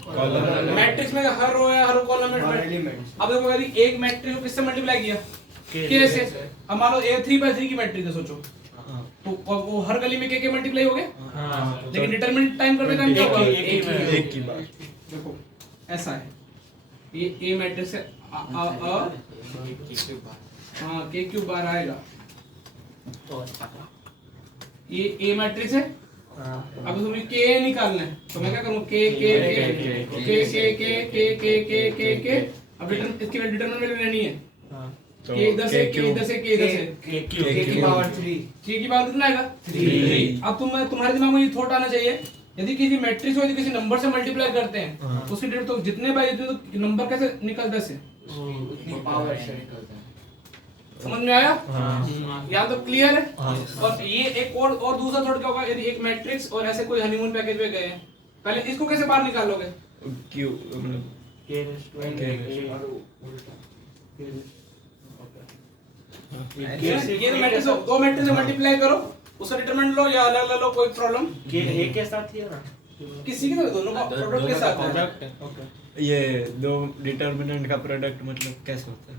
मैट्रिक्स में हर रो है, हर कॉलम में। अब देखो यदि एक मैट्रिक्स को किससे मल्टीप्लाई किया, के से। अब मान लो A 3/3 की मैट्रिक्स है, सोचो तो वो हर गली में के मल्टीप्लाई हो गए, हाँ लेकिन डिटरमिनेंट टाइम करते टाइम क्या होगा, एक की बार देखो ऐसा है, ये A मैट्रिक्स है, हाँ के क्यूब बार आएगा, ये A मैट्रिक्स है। अब तुम्हें के निकालना है, तो मैं क्या करूँ, के अब इसकी डिटरमिनेंट वैल्यू लेनी है, के इधर से, के इधर से, के इधर से, के की पावर 3 के की पावर कितना आएगा 3। अब तुम्हारे दिमाग में ये थॉट आना चाहिए, यदि किसी मैट्रिक्स को यदि किसी नंबर से मल्टीप्लाई करते हैं, उसकी डिटरमिनेंट तो जितने बाय जितने तो नंबर कैसे निकलता है इससे, उतनी पावर शेयर करता है। समझ में आया। यहाँ तो क्लियर है। और ये एक और दूसरा थॉट क्या होगा, यदि एक मैट्रिक्स और ऐसे कोई हनीमून पैकेज में गए हैं, पहले इसको कैसे बाहर निकालोगे, क्यों मतलब ये तो मैट्रिक्स दो मैट्रिक्स से मल्टीप्लाई करो, उसका डिटरमिनेंट लो या अलग अलग लो, कोई प्रॉब्लम के के साथ ही है ना, किसी के साथ, दोनों का प्रोडक्ट के साथ है। ये दो डिटरमिनेंट का प्रोडक्ट मतलब कैसे होता है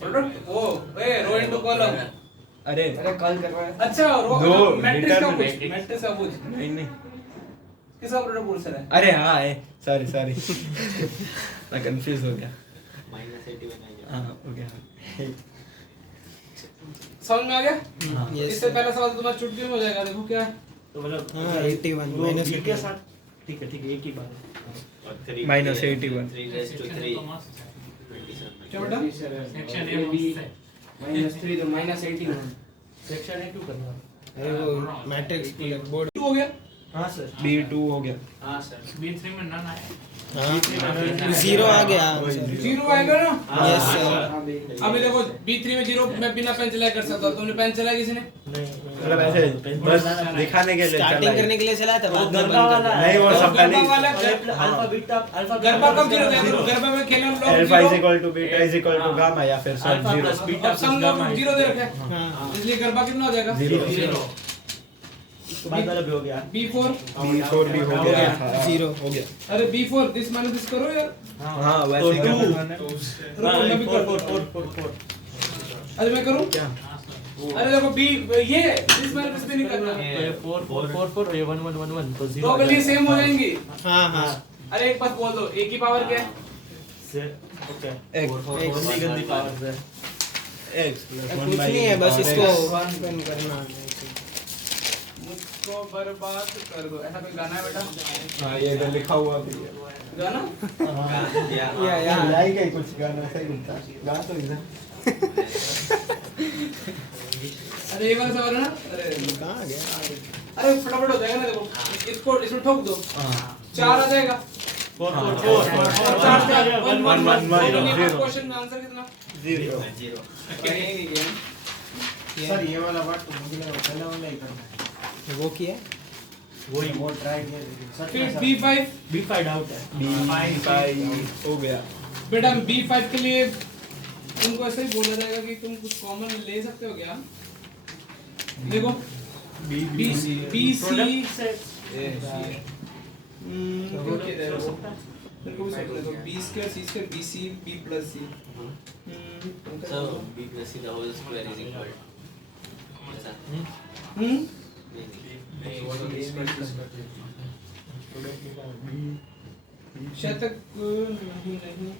प्रोडक्ट वो रो इनटू कॉलम। अरे कल करवाया। अच्छा रो दो मैट्रिक्स का पूछ, determinant- मैट्रिक्स का पूछ, नहीं किसका प्रोडक्ट पूछ रहा है। अरे हाँ है सॉरी मैं कंफ्यूज हो गया -81 आ गया। हाँ हो गया समझ में आ गया। Yes, इससे पहला सवाल तुम्हारा चुटकी में हो जाएगा, देखो क्या है। तो मतलब हाँ, 81 वो minus B के 81। साथ ठीक है एक ही बात है। और 3 Minus 81. 3 raised to 3 क्या बेटा, सेक्शन ए -3 तो -81 सेक्शन ए 2 करना। अरे वो मैट्रिक्स बोर्ड टू हो गया। हाँ सर B2 हो गया हां सर B3 में नन आया। हाँ 0 आ गया आंसर। जीरो आएगा ना। Yes sir. अभी देखो B3 में जीरो मैं बिना पेन चलाए कर सकता हूँ, तुमने पेन चलाया किसी ने। मतलब ऐसे बस दिखाने के लिए स्टार्टिंग करने के लिए चला था, बाद में गरबा बंद कर वाला दिया। नहीं वो सब गरबा पहले वाला अल्फा बीटा गरबा कब जीरो गया, गरबा में खेलने लोग alpha is zero, equal to beta is equal to gamma या फिर सब अल्फा जीरो प्लस बीटा अब सब लोग जीरो दे रखे हैं, हाँ इसलिए गरबा कितना हो जाएगा जीरो बाद वाला भी हो गया। B4। B4 भी हो गया हाँ, 0 हो गया अरे B4 दिस माइनस दिस करो यार, हाँ वैसे ही तो करना है। रुको मैं भी कर, 4 अरे मैं करूँ क्या अरे देखो B ये दिस माइनस दिस भी नहीं करना, 4 ये 1 1 1 1 तो 0 दो गली सेम हो जाएंगी। हाँ हाँ अरे एक बात बोल दो, A की पावर क्या है, से ओके एक गंदी गंदी पावर से x plus कुछ 1 by नहीं है, बस x इसको x। बंद करना है। मुझको बर्बाद कर दो, ऐसा कोई गाना है बेटा, हाँ ये इधर लिखा हुआ भी है गाना। या लाइक है कुछ गाना सही होता है गा तो इधर अरे ये वाला सवाल है ना, अरे कहाँ गया? अरे फटाफट हो जाएगा ना, देखो इसको इसमें ठोक दो, 4 आ जाएगा, 4 4 और 4 से 1 1 1 0। क्वेश्चन में आंसर कितना, 0 सर ये वाला बात तो मुझे लगा पहला वाला ही करना है। वो किया है? वही वो ट्राई किया लेकिन सर फिर B5 B5 डाउट है। B5 हो गया बेटा B5 के लिए तुमको ऐसे ही बोला जाएगा कि तुम कुछ कॉमन ले सकते हो क्या, देखो बी बी सी प्रोडक्ट से B square C square B C B plus C So b plus c the whole square is equal. ऐसा? हम्म शायद तक नहीं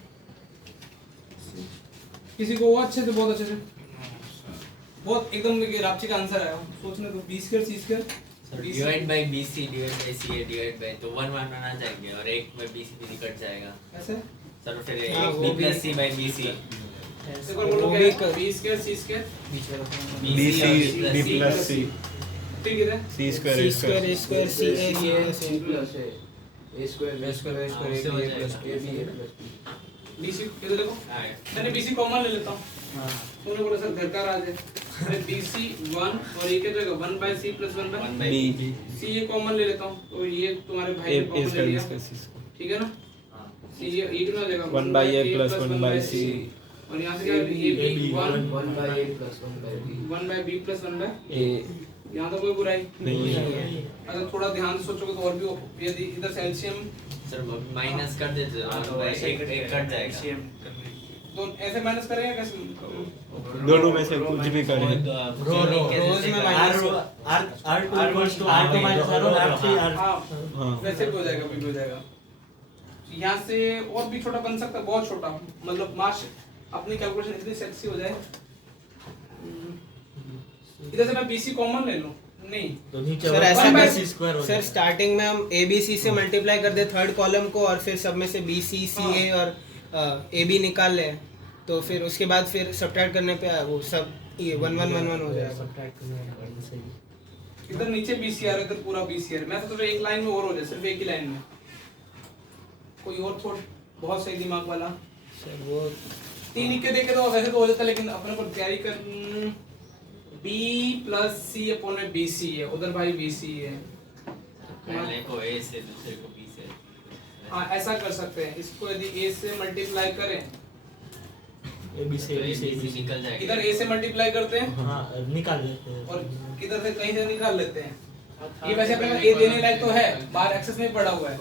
किसी को वो अच्छे से बहुत अच्छे से बहुत एकदम रापची का आंसर आया सोचने तो B square C square So divide by bc divide by ca divide by तो 1 1 आ जाएंगे और एक में bc भी निकट जाएगा. ऐसे सर फिर हाँ, एक वो b plus c by bc. एक बार बोलो क्या B square C square BC B plus C ठीक है C square C A square square A square C A C plus है A square B square A square उससे हो A plus जाएगा. A B A plus BC इधर देखो हाँ. मैंने बीसी कॉमन ले लेता हूँ तूने बोला सर घर का राज है अरे बीसी 1 और ये क्या जाएगा 1 by c plus 1 by 1 by B c ये कॉमन ले लेता हूँ तो ये तुम्हारे भाई A ने A कॉमन ले square B लिया square C square ठीक है ना हाँ. c ये कितना हो जाएगा 1 by A plus 1 by C और यहाँ से क्या ये b 1 1 by a plus 1 by b 1 by b plus 1 by A यहाँ तो कोई बुराई नहीं है अगर थोड़ा ध्यान से सोचोगे तो और भी यदि इधर से एलसीएम सर माइनस कर देते हैं और एक कट जाएगा. तो ऐसे माइनस करेंगे कैसे दोनों में से कुछ भी करें रोज में R R2 equals to R2 minus R1 R3 R हाँ हाँ वैसे भी हो जाएगा भी हो जाएगा यहाँ से और भी छोटा बन सकता है बहुत छोटा मतलब मार्च अपनी कैलकुलेशन इतनी सेक्सी हो जाए इधर से मैं बीसी कॉमन ले लूं नहीं तो नीचे सर 1 ऐसा by कर c square हो सर जाएगा. स्टार्टिंग में हम ए बी सी से मल्टीप्लाई कर दे थर्ड कॉलम को और फिर सब में से बी सी सी ए और ए बी निकाल ले तो फिर उसके बाद फिर सब्ट्रैक्ट करने पे वो सब ये 1 1 1 1 हो जाएगा इधर नीचे बीसीआर इधर पूरा बीसीआर मैं तो एक लाइन में और हो जाए सिर्फ एक ही लाइन में कोई और थोड़ा बहुत सही दिमाग वाला सर वो 3 लिख के देखे तो वैसे तो हो जाता लेकिन अपने को तैयारी कर b plus c अपॉन में bc है उधर भाई bc है पहले को a से दूसरे को b से. हाँ ऐसा कर सकते हैं इसको यदि a से मल्टीप्लाई करें A B तो से A से ABC निकल जाएगा. इधर a से मल्टीप्लाई करते हैं हाँ निकाल देते हैं. और किधर से कहीं से निकाल लेते हैं ये वैसे अपने को a देने लायक तो है बाहर एक्सेस में पड़ा हुआ है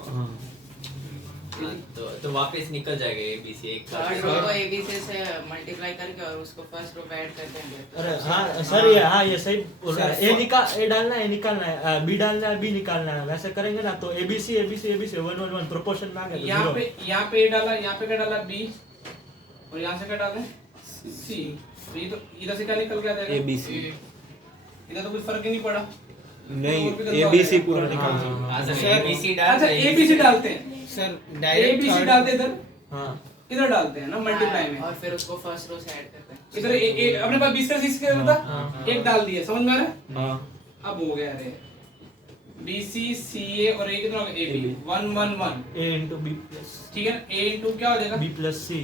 हाँ, तो वापस निकल जाएगा ABC एक थर्ड रो को ABC से मल्टीप्लाई करके और उसको फर्स्ट रो पे ऐड कर देंगे तो अरे हाँ सर ये हाँ ये सही बोल रहा है. A डालना है A निकालना है B डालना है B निकालना है वैसे करेंगे ना तो ABC ABC ABC 1 1 1 प्रोपोर्शन में आ गया. यहाँ पे a डाला यहाँ पे क्या डाला b और यहाँ से क्या डाले c तो ये तो इधर से क्या निकल के आ जाएगा ABC इधर तो कुछ फर्क ही नहीं पड़ा नहीं ABC पूरा निकाल दो हाँ सर सर, ABC डाल अच्छा abc डालते हैं सर abc डायरेक्ट डालते इधर हाँ इधर डालते हैं ना मल्टीप्लाई में और फिर उसको फर्स्ट रो से ऐड करते हैं इधर अपने पास 20 का 30 का था हाँ, एक डाल दिया समझ में आ रहा है हाँ अब हो गया अरे BC CA और A कितना होगा AB 1 1 1 A into B plus ठीक है A into क्या हो जाएगा B plus C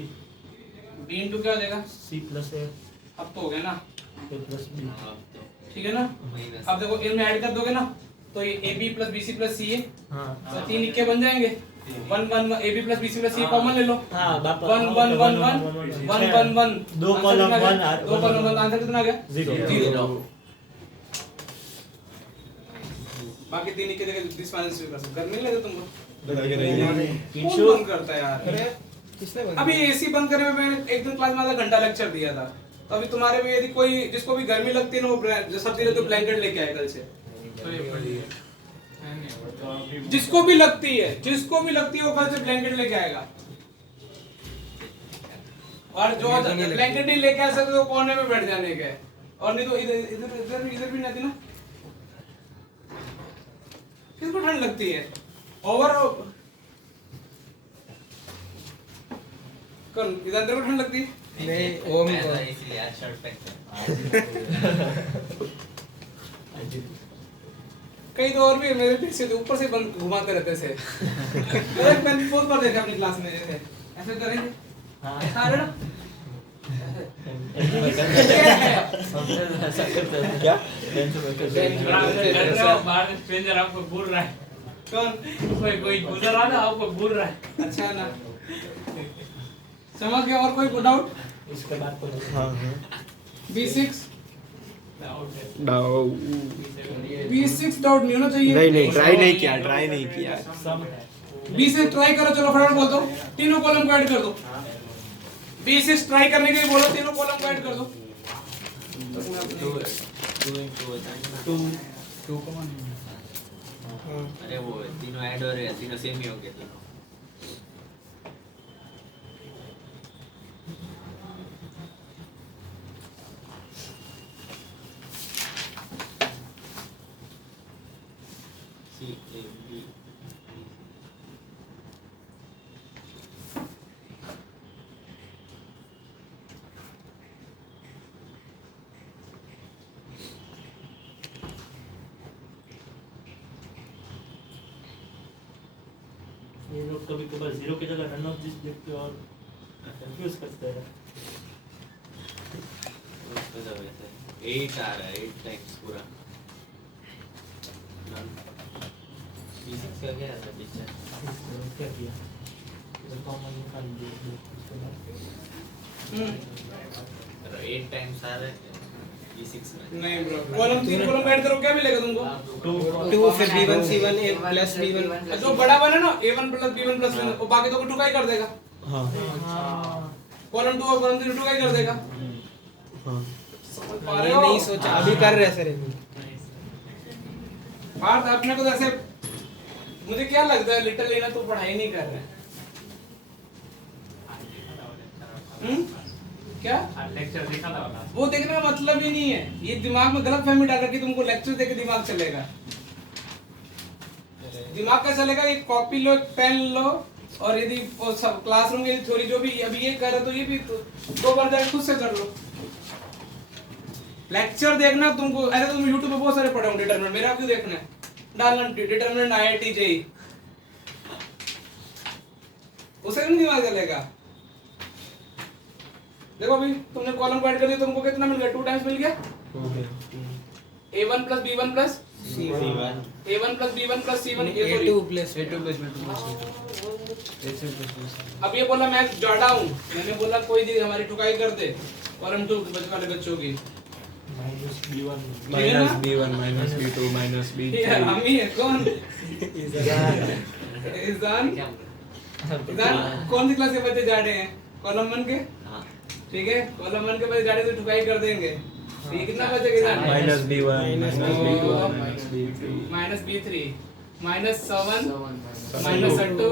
B into क्या हो जाएगा C plus A अब तो हो गया ना A plus B. ठीक है ना माइनस अब देखो इनमें ऐड कर दोगे ना तो ये AB plus BC plus CA हाँ तो तीन इक्के बन जाएंगे 1 1 1 AB plus BC plus CA common ले लो हाँ बापा 1 1 1 1 1 1 1 दो कॉलम 1 दो कॉलम 1 आंसर कितना आ गया 0 जीरो बाकी तीन इक्के देके 20 माइनस कर सकते गर्मी नहीं लगती तुमको लग रही है कौन बंद करता है यार अरे किसने बंद अभी एसी बंद करने में मैंने एक दिन क्लास में आधा घंटा लेक्चर दिया था तो अभी तुम्हारे में यदि कोई जिसको भी गर्मी लगती है ना वो जो सब तो ब्लैंकेट लेके आए कल से जिसको भी लगती है वो कल से ब्लैंकेट लेके आएगा और जो ब्लैंकेट नहीं लेके आ सकते वो कोने में बैठ जाने का है और नहीं तो इधर भी नहीं ना किसको ठंड लगती है ओवर कौन इधर अंदर को ठंड लगती है नहीं ओम को इसलिए आज शर्ट पहनते कई तो और भी मेरे पीछे से ऊपर से बंद घुमाते रहते थे अरे मैंने बहुत बार देखा अपनी क्लास में ऐसे करेंगे हाँ अरे ना क्या बाहर स्ट्रेंजर आपको बोल रहा है कौन कोई गुजर रहा ना आपको बोल रहा है अच्छा है ना समझ गया और कोई डाउट इसके बाद कोई हाँ हाँ B6 डाउ B6 डाउट नहीं होना चाहिए। नहीं ट्राई नहीं किया सम है B से ट्राई करो, चलो फटाफट बोल दो, तीनों कॉलम को ऐड कर दो। B6 ट्राई करने के लिए बोलो, तीनों कॉलम को ऐड कर दो। 2 into होता है ना। 2 कॉमन अरे वो तीनों ऐड हो रहे हैं, तीनों सेम ही हो गए तीनों। C A B ये लोग कभी कभार जीरो की जगह रन ऑफ दिस देखते हैं और कंफ्यूज करते हैं। उसका जब ऐसे 8 आ रहा है, 8 टाइम्स पूरा। B6 का क्या है पीछे? क्या किया इधर कॉमन निकाल दिया उसके बाद 8 टाइम्स आ रहा है B6 में। नहीं ब्रो, कॉलम तीन कॉलम ऐड करो, क्या मिलेगा तुमको? 2 फिर B1 C1 A plus B1 जो बड़ा बना ना A1 प्लस B1 प्लस वो बाकी तो को 2 का ही कर देगा। हाँ कॉलम 2 और कॉलम 3 2 का ही कर देगा। हाँ समझ पा रहे ये हो? नहीं सोचा, अभी कर रहे हैं सर अभी। पार्थ अपने को तो ऐसे मुझे क्या लगता है लिटिल लेना तो पढ़ाई नहीं कर रहे हैं। क्या लेक्चर देखा था वाला वो देखने का मतलब ही नहीं है, ये दिमाग में गलत फहमी डाल रखी, तुमको लेक्चर देख के दिमाग चलेगा। दिमाग का चलेगा, एक कॉपी लो, एक पेन लो, और यदि सब क्लासरूम की थ्योरी जो भी अभी ये कर रहे तो ये भी 2 बार जाकर खुद से कर लो। लेक्चर देखना तुमको, ऐसे तो तुम YouTube पे बहुत सारे पढ़े होंगे डिटरमिनेंट, मेरा क्यों देखना है? डालना डिटरमिनेंट IIT JEE, उसे नहीं दिमाग चलेगा। देखो अभी तुमने कॉलम को ऐड कर दिया, तुमको कितना मिल गया? 2 टाइम्स मिल गया। A1 plus B1 plus C1 A1 plus B1 plus C1 ये A2 सॉरी। प्लस अब ये बोला मैं जाड़ा हूँ, मैंने बोला कोई दी हमारी टुकाई कर दे, कॉलम 2 वाले बच्चों की minus B1 minus B1 minus B2 minus ये B3 हम ही है। कौन? इज़ान कौन सी क्लास के बच्चे जाड़े हैं? कॉलम 1 के, हाँ ठीक है, कॉलम 1 के बच्चे जाड़े तो टुकाई कर देंगे। तो ये कितना बचेगा इज़ान? Minus B1 minus B2 Oh. Minus B3 minus B3 minus 7 minus 2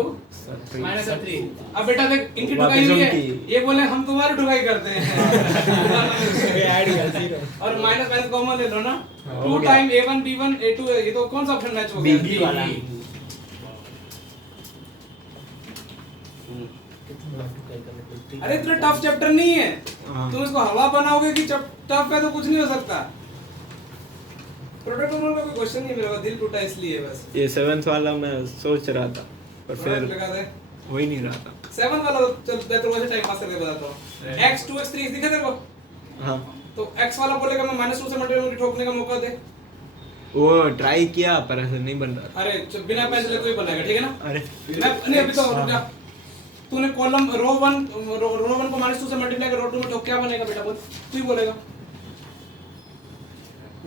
minus 3। अब बेटा देख इनकी टुकाई हुई है, ये बोले हम तुम्हारी टुकाई करते हैं। ऐड कर 0 और माइनस माइनस कॉमन ले लो ना, हो 2 गया। टाइम A1 B1 A2 है, ये तो कौन सा ऑप्शन मैच हो गया? B वाला अरे इतना टफ चैप्टर नहीं है, हाँ। तुम इसको हवा बनाओगे कि टफ है तो कुछ नहीं हो सकता। प्रोटोकॉल का कोई क्वेश्चन नहीं, मेरा दिल टूटा इसलिए बस। ये 7th वाला मैं सोच रहा था पर फिर लगा दे हो ही नहीं रहा था। 7 वाला चल मैं तो वैसे टाइम पास करके बताता हूं। x 2 x 3 दिखा तेरे को? हाँ तो x वाला बोलेगा मैं -2 से मल्टीप्लाई ठोकने का मौका दे। वो ट्राई किया पर ऐसा नहीं बन रहा। अरे बिना पेंसिल कोई बनाएगा, ठीक है ना? अरे मैं नहीं अभी तो रुक जा। तूने कॉलम रो 1 को -2 से मल्टीप्लाई कर रो 2 में ठोक, क्या बनेगा बेटा? बोल, तू ही बोलेगा।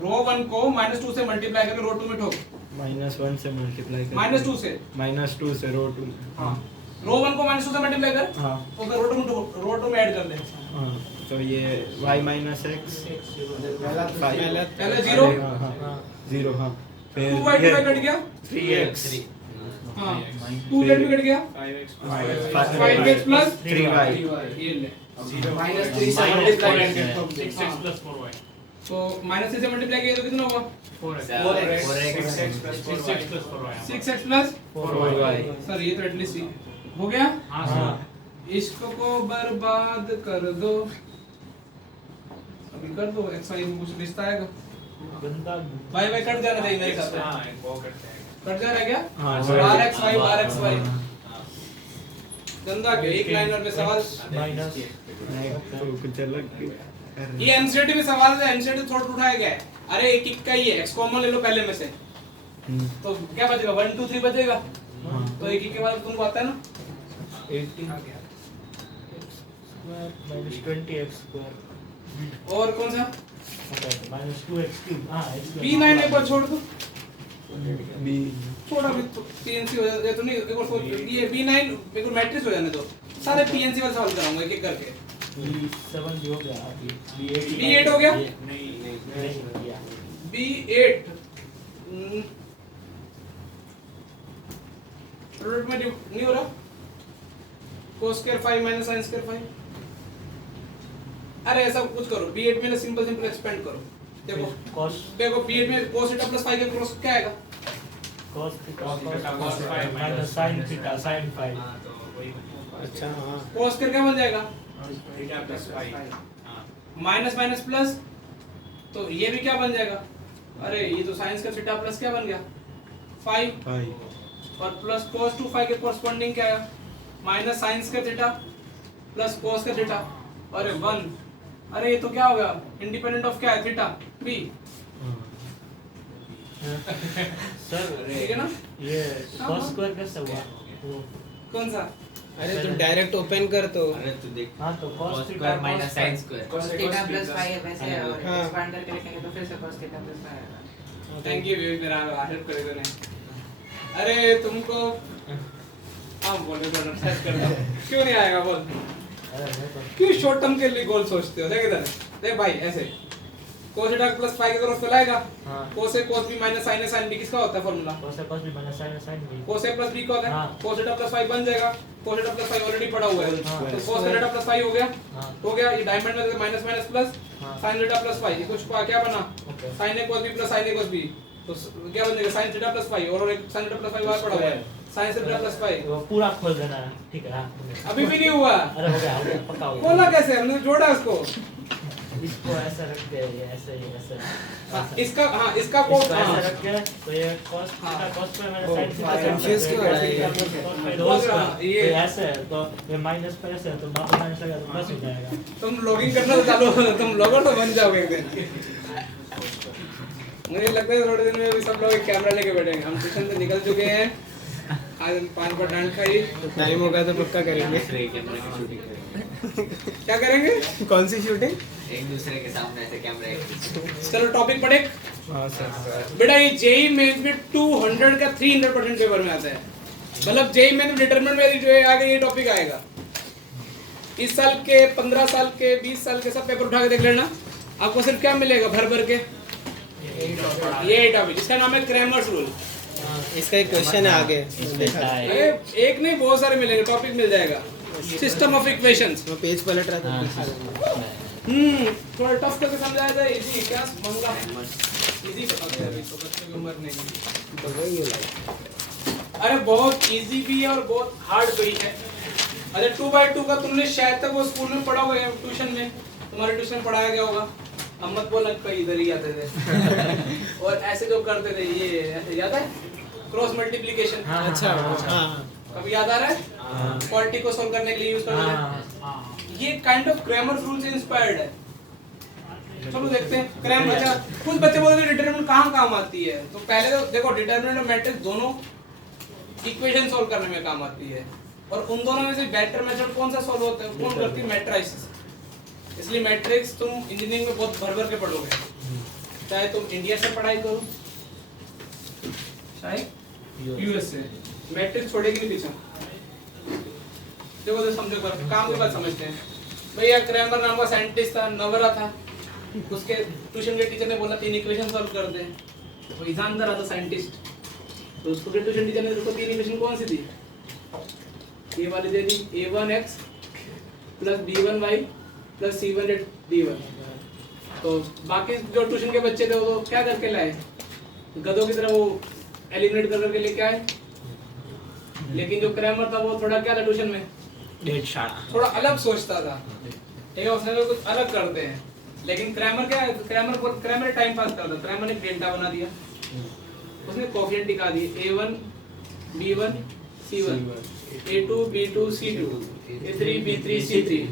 रो 1 को -2 से मल्टीप्लाई करके रो 2 में ठोक। -1 से मल्टीप्लाई कर -2 से -2 से रो 2 हाँ, रो 1 को -2 से मल्टीप्लाई कर, हाँ और फिर रो 2 में ऐड कर ले। हाँ तो ये y माइनस x पहले 0 हाँ 0 हाँ फिर 2y ये कट गया, 3x हाँ 2z भी कट गया, 5x प्लस 3y ये ले -3 से मल्टीप्लाई करके 6x + 4y तो -3 से मल्टीप्लाई किया तो कितना होगा? 4x 6x + 4y 6x plus 4y sir ये तो एटलीस्ट हो गया। हां हाँ इश्क को बर्बाद कर दो, अभी कर दो। x y में कुछ रिश्ता आएगा? गंदा भाई भाई कट जाना चाहिए मेरे हिसाब से। हां एक वो करते हैं कट जा रहा है क्या? हाँ 12xy गंदा के एक लाइनर में सवाल। माइनस तो कुछ अलग ये एनसीईआरटी में सवाल है, एनसीईआरटी थोड़ा उठाया गया है। अरे एक एक का ही है, x कॉमन ले लो पहले में से, तो क्या बचेगा? 1 2 3 बचेगा। तो एक एक के बाद तुमको आता है ना 18 -20x² और कौन सा माइनस 2x3 हाँ B9 एक बार छोड़ दो, बी छोड़ा भी तो PNC हो जाए तो नहीं, एक बार सोच ये B9 एक बार मैट्रिक्स हो जाने दो, सारे PNC वाले सॉल्व कराऊंगा एक एक करके। B7 भी हो गया अभी B8 हो गया, नहीं B8 प्रोडक्ट में नहीं हो रहा, cos square 5 minus sin square 5। अरे ऐसा कुछ करो, B8 में ना सिंपल सिंपल एक्सपेंड करो, देखो cos देखो B8 में cos थीटा प्लस 5 का क्रॉस क्या आएगा, cos theta cos 5 minus sin theta sin 5 हाँ तो वही अच्छा हाँ cos स्क्वायर क्या बन जाएगा, theta plus 5 minus minus plus, तो ये भी क्या बन जाएगा, अरे ये तो साइंस का थीटा प्लस क्या बन गया 5, और प्लस cos 2 के कोरस्पोंडिंग क्या है, माइनस साइंस का थीटा प्लस cos का थीटा, अरे 1, अरे ये तो क्या हो गया, इंडिपेंडेंट ऑफ क्या है थीटा b, सर ठीक है ना, ये cos स्क्वायर कैसे हुआ वो कौन सा, अरे तो डायरेक्ट ओपन कर तो अरे तू देख हाँ तो cos cos theta square minus sin square cos theta plus 5 वैसे और हाँ। एक्सपांड करके लिखेंगे तो फिर से cos थीटा प्लस 5 आएगा। थैंक यू विवेक, मेरा हेल्प करेगा नहीं, अरे तुमको हम बोले तो सर्च करना क्यों नहीं आएगा बोल, अरे मैं तो क्यों शॉर्ट टर्म के लिए गोल सोचते हो, देख इधर देख भाई ऐसे cos थीटा प्लस 5 की तरफ तो लाएगा, हाँ cos a cos b minus sin a sin b किसका होता है formula, cos a cos b minus sin a sin b cos a plus b का होता है, हाँ। cos थीटा प्लस 5 बन जाएगा, cos थीटा प्लस 5 ऑलरेडी पड़ा हुआ है, हाँ। तो cos थीटा प्लस 5 हो गया, हाँ हो गया, ये डायमंड में माइनस माइनस प्लस हाँ sin थीटा प्लस 5, ये कुछ क्या बना okay sin a cos b plus sin a cos b, तो क्या बन जाएगा sin थीटा प्लस 5 और एक sin थीटा प्लस 5 और पड़ा हुआ है sin थीटा प्लस 5, वो पूरा खोल देना है ठीक है हाँ अभी भी नहीं हुआ, अरे हो गया पक्का हो गया खोला कैसे, हमने जोड़ा उसको, इसको ऐसे रख के ये ऐसे हाँ, ऐसे इसका हाँ इसका को इसको ऐसे हाँ रख के तो ये cos theta cos square minus sin theta confuse क्यों हो रहा है ये? ये तो ऐसे है तो ये माइनस पर ऐसे है तो वापस माइनस लगा तो प्लस हो जाएगा तुम लॉगिंग करना तो चालू, तुम लॉगर तो बन जाओगे एक दिन, मुझे लगता है थोड़े दिन में भी सब लोग एक कैमरा लेके बैठेंगे, हम ट्यूशन से निकल चुके हैं, आज हम 5 बार डांट खाई, टाइम होगा तो पक्का करेंगे। दूसरे कैमरे की शूटिंग करेंगे क्या करेंगे, कौन सी शूटिंग? एक दूसरे के सामने ऐसे कैमरे चलो टॉपिक पढ़े हाँ सर बेटा, ये जेई मेंस में 200 का 300% पेपर में आता है, मतलब जेई मेंस डिटरमिनेंट में जो है आगे ये टॉपिक आएगा, इस साल के 15 साल के 20 साल के सब पेपर उठा के देख लेना, आपको सिर्फ क्या मिलेगा भर भर के ये टॉपिक, जिसका नाम है क्रैमर्स रूल, इसका एक क्वेश्चन है आगे देखा है। अरे एक नहीं बहुत सारे मिलेंगे, टॉपिक मिल जाएगा, सिस्टम ऑफ इक्वेशंस, मैं पेज पलट रहा था दिखा दूंगा। थोड़ा टफ करके समझाया जाए, इजी क्या मामला है, इजी बताते हैं, अभी तो बच्चों की उम्र नहीं, तो वही है like। अरे बहुत इजी भी है और बहुत हार्ड भी है, अरे 2/2 का तुमने शायद तक वो स्कूल में पढ़ा होगा या ट्यूशन में, तुम्हारे ट्यूशन पढ़ाया गया होगा, हम मत बोलना कहीं इधर ही आते थे और ऐसे जो करते थे ये ऐसे याद है, क्रॉस मल्टीप्लिकेशन, अच्छा हाँ कभी याद आ रहा है, क्वालिटी को सॉल्व करने के लिए यूज करते हैं, ये काइंड ऑफ क्रैमर रूल से इंस्पायर्ड है, चलो देखते हैं क्रैमर। अच्छा कुछ बच्चे बोलते हैं डिटरमिनेंट कहाँ काम आती है, तो पहले तो देखो डिटरमिनेंट और मैट्रिक्स दोनों इक्वेशन सॉल्व करने में काम आती है, और उन दोनों में से बेटर मेथड कौन सा सॉल्व होता है, कौन करती है, मैट्रिक्स, इसलिए मैट्रिक्स तुम इंजीनियरिंग में बहुत भर भर के पढ़ोगे, चाहे तुम इंडिया से पढ़ाई करो चाहे यूएस से, मैट्रिक्स छोड़ेगी नहीं पीछे, देखो तो समझो काम के बाद समझते हैं। भैया क्रैमर नाम का साइंटिस्ट था, नवरा था, उसके ट्यूशन के टीचर ने बोला 3 इक्वेशन सॉल्व कर दे, वो जानता रहा था साइंटिस्ट, तो उसको ट्यूशन टीचर ने उसको 3 इक्वेशन कौन सी दी, ये वाली दे दी, a1x plus b1y plus c1d1, तो बाकी जो ट्यूशन के बच्चे थे वो क्या करके लाए, गधों की तरह वो एलिमिनेट कर करके लेके आए, लेकिन जो क्रैमर था वो थोड़ा क्या था ट्यूशन में, डेढ़ शाड़ा थोड़ा अलग सोचता था, ठीक है, उसने तो कुछ अलग करते हैं, लेकिन क्रैमर क्या है, क्रैमर टाइम पास करता, क्रैमर ने डेल्टा बना दिया, उसने कोफिशिएंट दिखा दिए a1 b1 c1 a2 b2 c2 a3 b3 c3,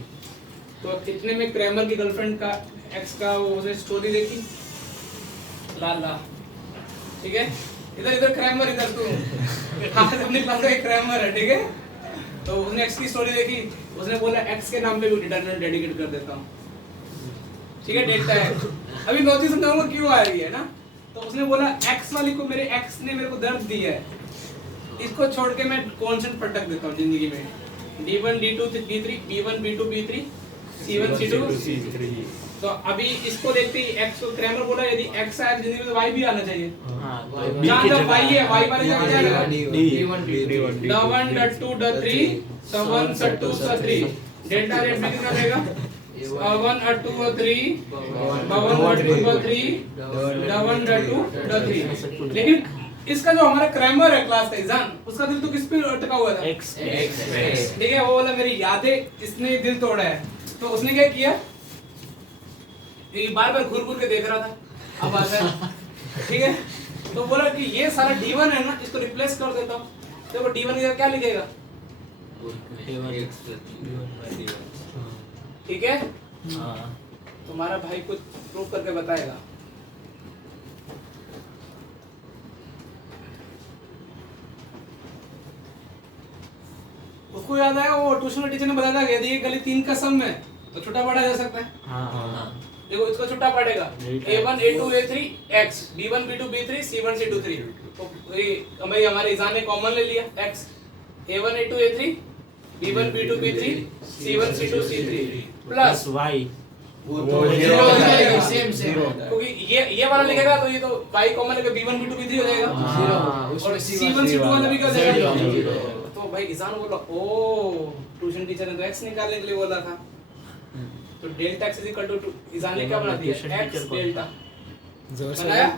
तो इतने में क्रैमर की गर्लफ्रेंड का एक्स का वो उसने स्टोरी देखी, लाला, ठीक है, इधर इधर क्रैमर, इधर तू हाँ अपनी क्लास का क्रैमर है, ठीक है, तो उसने एक्स की स्टोरी देखी, उसने बोला एक्स के नाम पे भी डिटरमिनेंट डेडिकेट कर देता हूँ, ठीक है, डेल्टा एक्स। अभी नोटिस समझाऊंगा क्यों आ रही है ना। तो उसने बोला एक्स वाली को मेरे एक्स ने मेरे को दर्द दिया है, इसको छोड़ के मैं कांस्टेंट पटक देता हूँ जिंदगी में, d1 d2 d3 b1 b2 b3 c1 c2 c3। तो अभी इसको देखते ही एक्स को क्रैमर बोला यदि एक्स आया तो जिंदगी में y भी आना चाहिए। जहाँ जब y है y वाले जगह क्या आएगा, d1 d2 d3 d1 d2 d3 delta rate में कितना रहेगा, d1 d2 d3 d1 d2 d3 d1 d2 d3। लेकिन इसका जो हमारा क्रैमर है क्लास का एग्जाम, उसका दिल तो किस पे अटका हुआ था, एक्स। ठीक है। वो बोला मेरी यादें इसने दिल तोड़ा है, तो उसने क्या किया, ये बार बार घूर घूर के देख रहा था, अब आता है, ठीक है। तो बोला कि ये सारा d1 है ना, इसको रिप्लेस कर देता हूँ। तो वो d1 की जगह क्या लिखेगा, ठीक है। तुम्हारा भाई कुछ प्रूव करके बताएगा। उसको याद आया वो ट्यूशन टीचर ने बताया था कि यदि ये गली 3 का सम है तो छोटा पढ़ा जा सकता है। देखो इसको छोटा पड़ेगा a1 a2 a3 x b1 b2 b3 c1 c2 3। तो ये भाई हमारे एग्जाम में कॉमन ले लिया x a1 a2 a3 b1 b2 b3 c1 c2 c3 plus y क्योंकि ये वाला लिखेगा तो ये तो y कॉमन लेके b1 b2 b3 हो जाएगा और c1 c2 वाला भी क्या हो जाएगा। तो भाई ईशान बोला ओ ट्यूशन टीचर ने तो x निकालने के लिए बोला था, तो डेल्टा x टू ईशान ने क्या बना दिया x डेल्टा बनाया।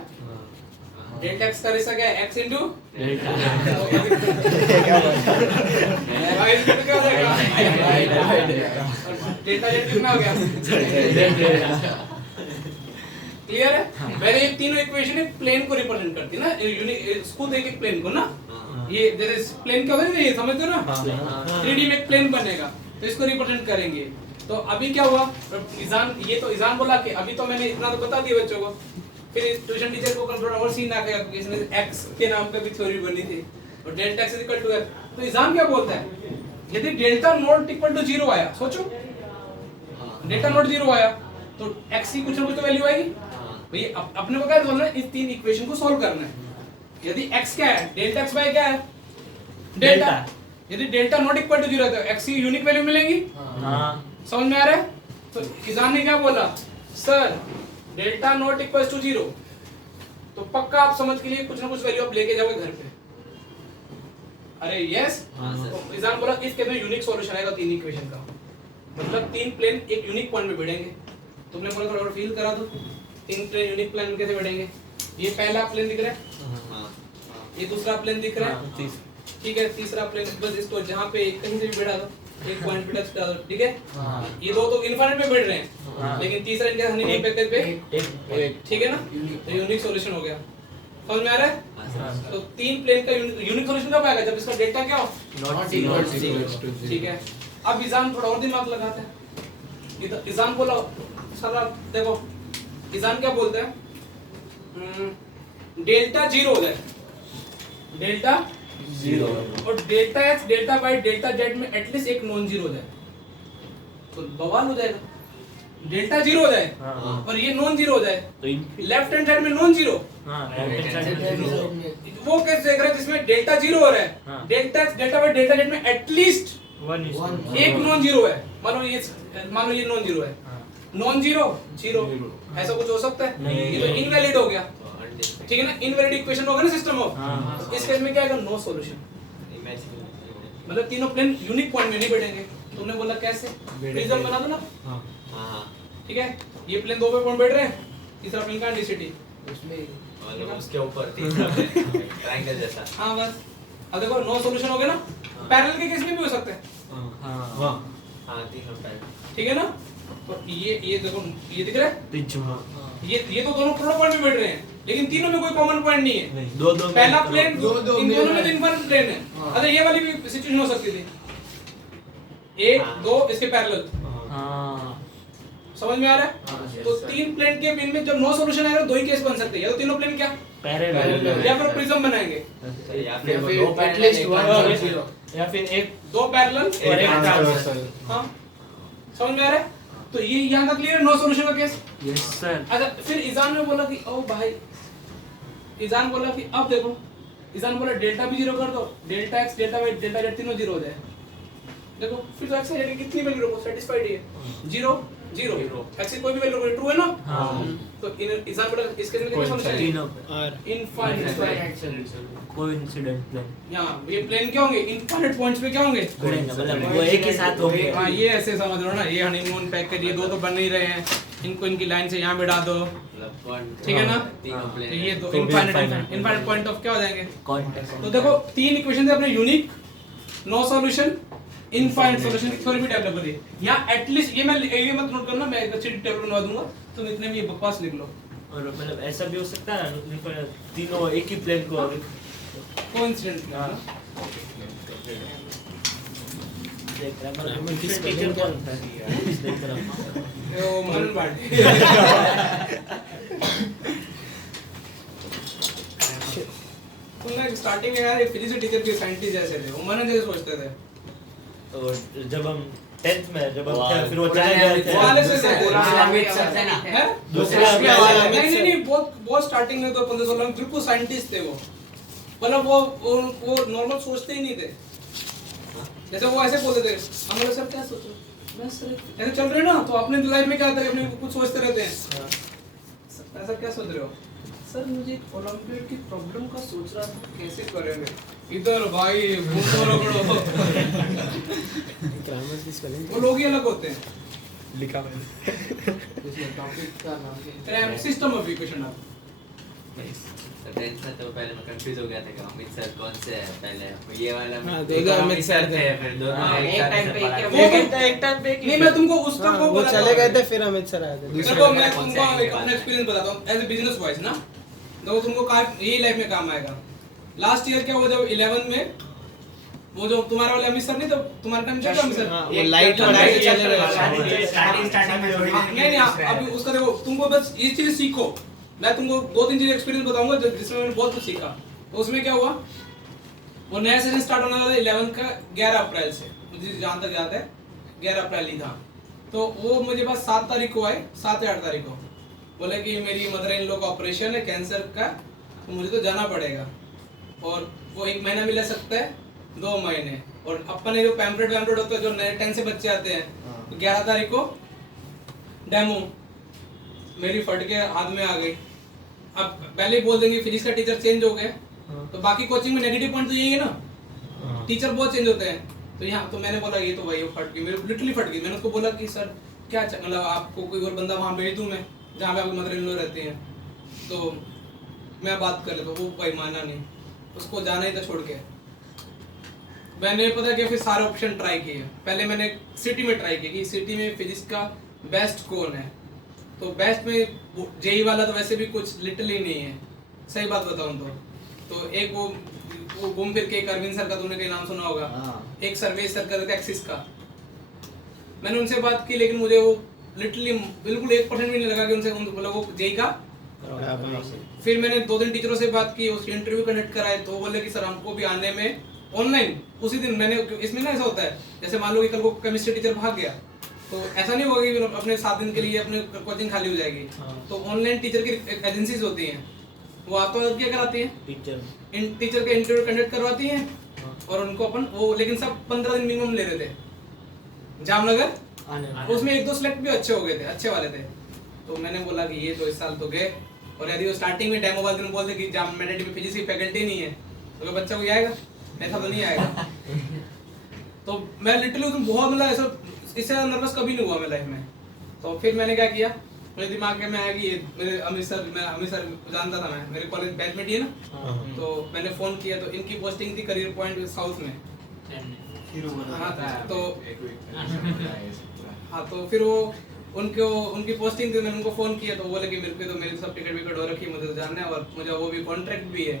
डेल्टा x का रिश्ता क्या है, x इनटू डेल्टा भाई इसमें क्या हो जाएगा डेल्टा z कितना हो गया, क्लियर है। मैंने ये तीनों इक्वेशन एक प्लेन को रिप्रेजेंट करती है ना, यूनिक खुद एक एक प्लेन को ना, ये जैसे प्लेन क्या होता है ये समझते हो ना, 3D में एक प्लेन बनेगा तो इसको रिप्रेजेंट करेंगे। तो अभी क्या हुआ, ईशान ये तो ईशान बोला कि अभी तो मैंने इतना तो बता दिया बच्चों को, फिर ट्यूशन टीचर को कंट्रोल और सीन आ गया क्योंकि इसने x के नाम पे भी थ्योरी बनी थी और डेल्टा x इक्वल टू तो ईशान क्या बोलता है, यदि डेल्टा नॉट इक्वल टू 0 आया, सोचो डेल्टा नॉट 0 आया तो x की कुछ ना कुछ तो वैल्यू आएगी भाई। अपने को क्या करना है, इस तीन इक्वेशन को सॉल्व करना है। यदि x क्या है, डेल्टा x बाय क्या है डेल्टा, यदि डेल्टा नॉट इक्वल टू 0 है तो x की यूनिक वैल्यू मिलेंगी। समझ में आ रहा है। तो ईशान ने क्या बोला, sir delta not equal to 0 तो पक्का आप समझ के लिए कुछ ना कुछ वैल्यू आप लेके जाओगे घर पे। अरे यस, तो ईशान बोला इस केस में यूनिक सॉल्यूशन आएगा तीन इक्वेशन का, मतलब तीन प्लेन एक यूनिक पॉइंट में भिड़ेंगे। तुमने बोला थोड़ा और फील करा दो, तीन प्लेन यूनिक प्लेन कैसे भिड़ेंगे। ये पहला प्लेन दिख रहा है, ये दूसरा प्लेन दिख रहा है, ठीक है, तीसरा प्लेन बस इसको जहाँ पे कहीं से भी भिड़ा दो, एक पॉइंट पे टच करा दो, ठीक है। ये दो तो इनफाइनाइट पे भिड़ रहे हैं, लेकिन तीसरा इनके हनी पैकेज पे ठीक है ना, तो यूनिक सॉल्यूशन हो गया। समझ में आ रहा है। तो तीन प्लेन का यूनिक सॉल्यूशन कब आएगा, जब इसका डेल्टा क्या हो नॉट ठीक है। अब ईशान थोड़ा और दिमाग लगाता है, ईशान बोला सारा देखो ईशान क्या बोलता है, डेल्टा 0 हो जाए, डेल्टा 0 और delta x delta y delta z में एटलीस्ट एक नॉन जीरो हो जाए तो बवाल हो जाएगा। डेल्टा 0 हो जाए और ये नॉन जीरो हो जाए तो लेफ्ट हैंड साइड में नॉन जीरो, वो कैसे देख रहा है जिसमें डेल्टा 0 हो रहा है, delta x delta y delta z में एटलीस्ट एक नॉन जीरो है। मान लो ये नॉन जीरो है, नॉन जीरो जीरो ऐसा कुछ हो सकता है, ये तो इनवैलिड हो गया, ठीक है ना, इनवैलिड इक्वेशन होगा ना सिस्टम ऑफ। इस केस में क्या आएगा, नो सॉल्यूशन, मतलब तीनों प्लेन यूनिक पॉइंट में नहीं बैठेंगे। तुमने बोला कैसे, प्रिज्म बना दो ना, ठीक है, ये प्लेन दो पे पॉइंट बैठ रहे हैं, तीसरा प्लेन का डिसिटी उसके ऊपर तीसरा ट्रायंगल जैसा। हाँ बस, अब देखो नो सॉल्यूशन हो गया ना, पैरेलल के केस में भी हो सकते हैं, तीनों पैरेलल, ठीक है ना। तो ये देखो ये दिख रहा है, ये तो दोनों प्रोडक्ट पॉइंट में बैठ रहे हैं, लेकिन तीनों में कोई कॉमन पॉइंट नहीं है। दो पहला प्लेन इन दोनों में तो इनफाइनाइट प्लेन है। अच्छा ये वाली भी सिचुएशन हो सकती थी, 1 2 इसके पैरेलल, समझ में आ रहा है। तो तीन प्लेन के बीच में जब नो सॉल्यूशन आएगा दो ही केस बन सकते हैं, या तो तीनों प्लेन क्या पैरेलल या फिर प्रिज्म बनाएंगे, या फिर एटलीस्ट 1 या फिर एक दो पैरेलल और एक ट्रांसवर्सल। हां समझ में आ रहा है। तो तो ये यहाँ तक क्लियर, नो सॉल्यूशन का केस। Yes sir. अच्छा फिर ईजान ने बोला कि ओ भाई, ईजान बोला कि अब देखो, ईजान बोला डेल्टा भी जीरो कर दो, delta X delta Y delta Z तीनों जीरो हो जाए। देखो फिर तो एक्स है कितनी वैल्यू रखो, सेटिस्फाइड है, जीरो जीरो एक्स की कोई भी वैल्यू रखो, ट्रू है ना। तो इन ईजान बोला इसके लिए क्या सॉल्यूशन है, तीनों इनफाइनाइट कोइंसिडेंट प्लेन। यहाँ ये प्लेन क्या होंगे, इनफाइनाइट पॉइंट्स पे क्या होंगे, जुड़ेंगे, मतलब वो एक ही साथ होंगे। हाँ ये ऐसे समझ लो ना, ये हनीमून पैकेज, ये दो तो बन नहीं रहे हैं, इनको इनकी लाइन से यहाँ बिठा दो, ठीक है ना। तीनों तो प्लेन ये तो तो भी इनफाइनाइट पॉइंट ऑफ क्या हो जाएंगे। कॉन्टेक्स्ट। तो देखो तीन इक्वेशन है अपने unique, no solution, infinite solution की थ्योरी भी डेवलप करी। यहाँ एटलीस्ट ये मत नोट करना, मैं एक अच्छी टेबल बनवा दूंगा, तुम इतने में ये बकवास लिख लो। और मतलब ऐसा भी हो सकता है ना, तीनों एक ही प्लेन को कोइंसिडेंट देख रहा है, मतलब टीचर कौन था देख रहा हूं। वो मनन बाटे। तुमने स्टार्टिंग में यार फिजिक्स के टीचर के साइंटिस्ट जैसे थे, वो मनन जैसे सोचते थे। और जब हम 10th में जब हम थे, फिर वो पुराने चले गए अमित थे। वो वाले से अमित सर थे ना। हैं? दूसरे नहीं बहुत स्टार्टिंग में तो 15-16 में बिल्कुल साइंटिस्ट थे वो, मतलब वो नॉर्मल सोचते ही नहीं थे। जैसे वो ऐसे बोलते थे, हम बोले सर क्या सोच रहे हो, मैं सर ऐसे चल रहे हो ना, तो अपने लाइफ में क्या होता है, अपने कुछ सोचते रहते हैं। ऐसा क्या सोच रहे हो सर, मुझे एक ओलंपियाड की प्रॉब्लम का सोच रहा था, कैसे करेंगे, इधर भाई घूमो रगड़ो। ग्रामर की स्पेलिंग वो लोग ही अलग होते हैं। लिखा मैंने। सिस्टम ऑफ इक्वेशन आप तो 10th में तो पहले मैं कंफ्यूज हो गया था कि अमित सर कौन से है, पहले ये वाला हाँ, एक दोनों और अमित सर थे। फिर दोनों हाँ, एक एक साथ टाइम से पे पढ़ा। एक एक टाइम पे नहीं, मैं तुमको उसका हाँ, वो वो बताता चले हूँ। गए थे, फिर अमित सर आए थे दूसरे। देखो मैं कौन से तुमको आएंगे एक अपना वाला? एक्सपीरियंस बताता हूँ एज ए बिजनेस वाइज ना, तो तुमको यही लाइफ में काम आएगा। लास्ट ईयर क्या हुआ, जब 11 में वो जो तुम्हारा वाला अमित सर नहीं, तो तुम्हारा टाइम चल अमित सर। हाँ, वो लाइट लाइट लाइट चल चले रहा है। गए। स्टार्टिंग में थोड़ी हाँ, नहीं अभी उसका देखो, तुमको बस ये चीज सीखो। मैं तुमको 2-3 चीज एक्सपीरियंस बताऊंगा जिसमें मैंने बहुत कुछ सीखा। तो उसमें क्या हुआ, वो नया सेशन स्टार्ट होने वाला था 11 का 11 अप्रैल से, मुझे जहाँ तक याद है 11 अप्रैल ही था। तो वो मुझे बस 7 तारीख को आए, 7 या 8 तारीख को बोले कि मेरी मदर इन लॉ का ऑपरेशन है कैंसर का, तो मुझे तो जाना पड़ेगा। और वो 1 महीना मिल सकता है, 2 महीने, और अपने जो पैम्पलेट होता है जो नए 10 से बच्चे आते हैं, तो 11 तारीख को डेमो मेरी फट के हाथ में आ गई। अब पहले ही बोल देंगे फिजिक्स का टीचर चेंज हो गए, तो बाकी कोचिंग में नेगेटिव पॉइंट तो यही है ना, टीचर बहुत चेंज होते हैं। तो यहाँ तो मैंने बोला ये तो भाई वो फट गई, मेरे लिटरली फट गई। मैंने उसको बोला कि सर क्या मतलब आपको कोई और बंदा वहाँ भेज दूँ मैं, जहाँ पे आपकी मदर इन लॉ रहती हैं, तो मैं बात कर लेता। वो भाई माना नहीं, उसको जाना ही था छोड़ के। मैंने पता क्या फिर सारे ऑप्शन ट्राई किए। पहले मैंने सिटी में ट्राई किया कि सिटी में फिजिक्स का बेस्ट कौन है, तो बेस्ट में जेई वाला तो वैसे भी कुछ लिटरली नहीं है, सही बात बताऊं तो एक वो घूम फिर के एक अरविंद सर का तुमने कहीं नाम सुना होगा, एक सर्वेश सर का एक्सिस का, मैंने उनसे बात की, लेकिन मुझे वो लिटरली बिल्कुल 1% भी नहीं लगा कि उनसे मतलब वो जेई का। फिर मैंने 2 दिन टीचरों से बात की, उसकी इंटरव्यू कंडक्ट कराए, तो बोले कि सर हमको भी आने में ऑनलाइन उसी दिन। मैंने इसमें ना ऐसा होता है, जैसे मान लो कि कल को केमिस्ट्री टीचर भाग गया, तो ऐसा नहीं होगा कि अपने 7 दिन के लिए अपने कोचिंग खाली हो जाएगी। तो ऑनलाइन टीचर की एजेंसीज होती हैं, वो आप तो क्या कराती हैं, टीचर के इंटरव्यू कंडक्ट करवाती हैं, और उनको अपन वो, लेकिन सब 15 दिन मिनिमम ले रहे थे जामनगर। उसमें 1-2 सिलेक्ट भी अच्छे हो गए थे, अच्छे वाले थे। तो मैंने बोला कि ये तो इस साल तो गए, और यदि वो स्टार्टिंग में डेमो वाले दिन बोलते कि जामनगर में फिजिक्स की फैकल्टी नहीं है, तो बच्चा कोई आएगा, ऐसा तो नहीं आएगा। तो मैं लिटरली बहुत मतलब ऐसा इससे नर्वस कभी नहीं हुआ मैं लाइफ में। तो फिर मैंने क्या किया, मेरे दिमाग में आया कि ये मेरे अमित सर जानता था, मैं मेरे कॉलेज बैचमेट ही है ना, तो मैंने फोन किया। तो इनकी पोस्टिंग थी करियर पॉइंट साउथ में। हाँ तो फिर वो उनकी पोस्टिंग थी, मैंने उनको फोन किया, तो बोले कि मेरे सब टिकट विकट हो रखी, मुझे तो जानना है, और मुझे वो भी कॉन्ट्रैक्ट भी है,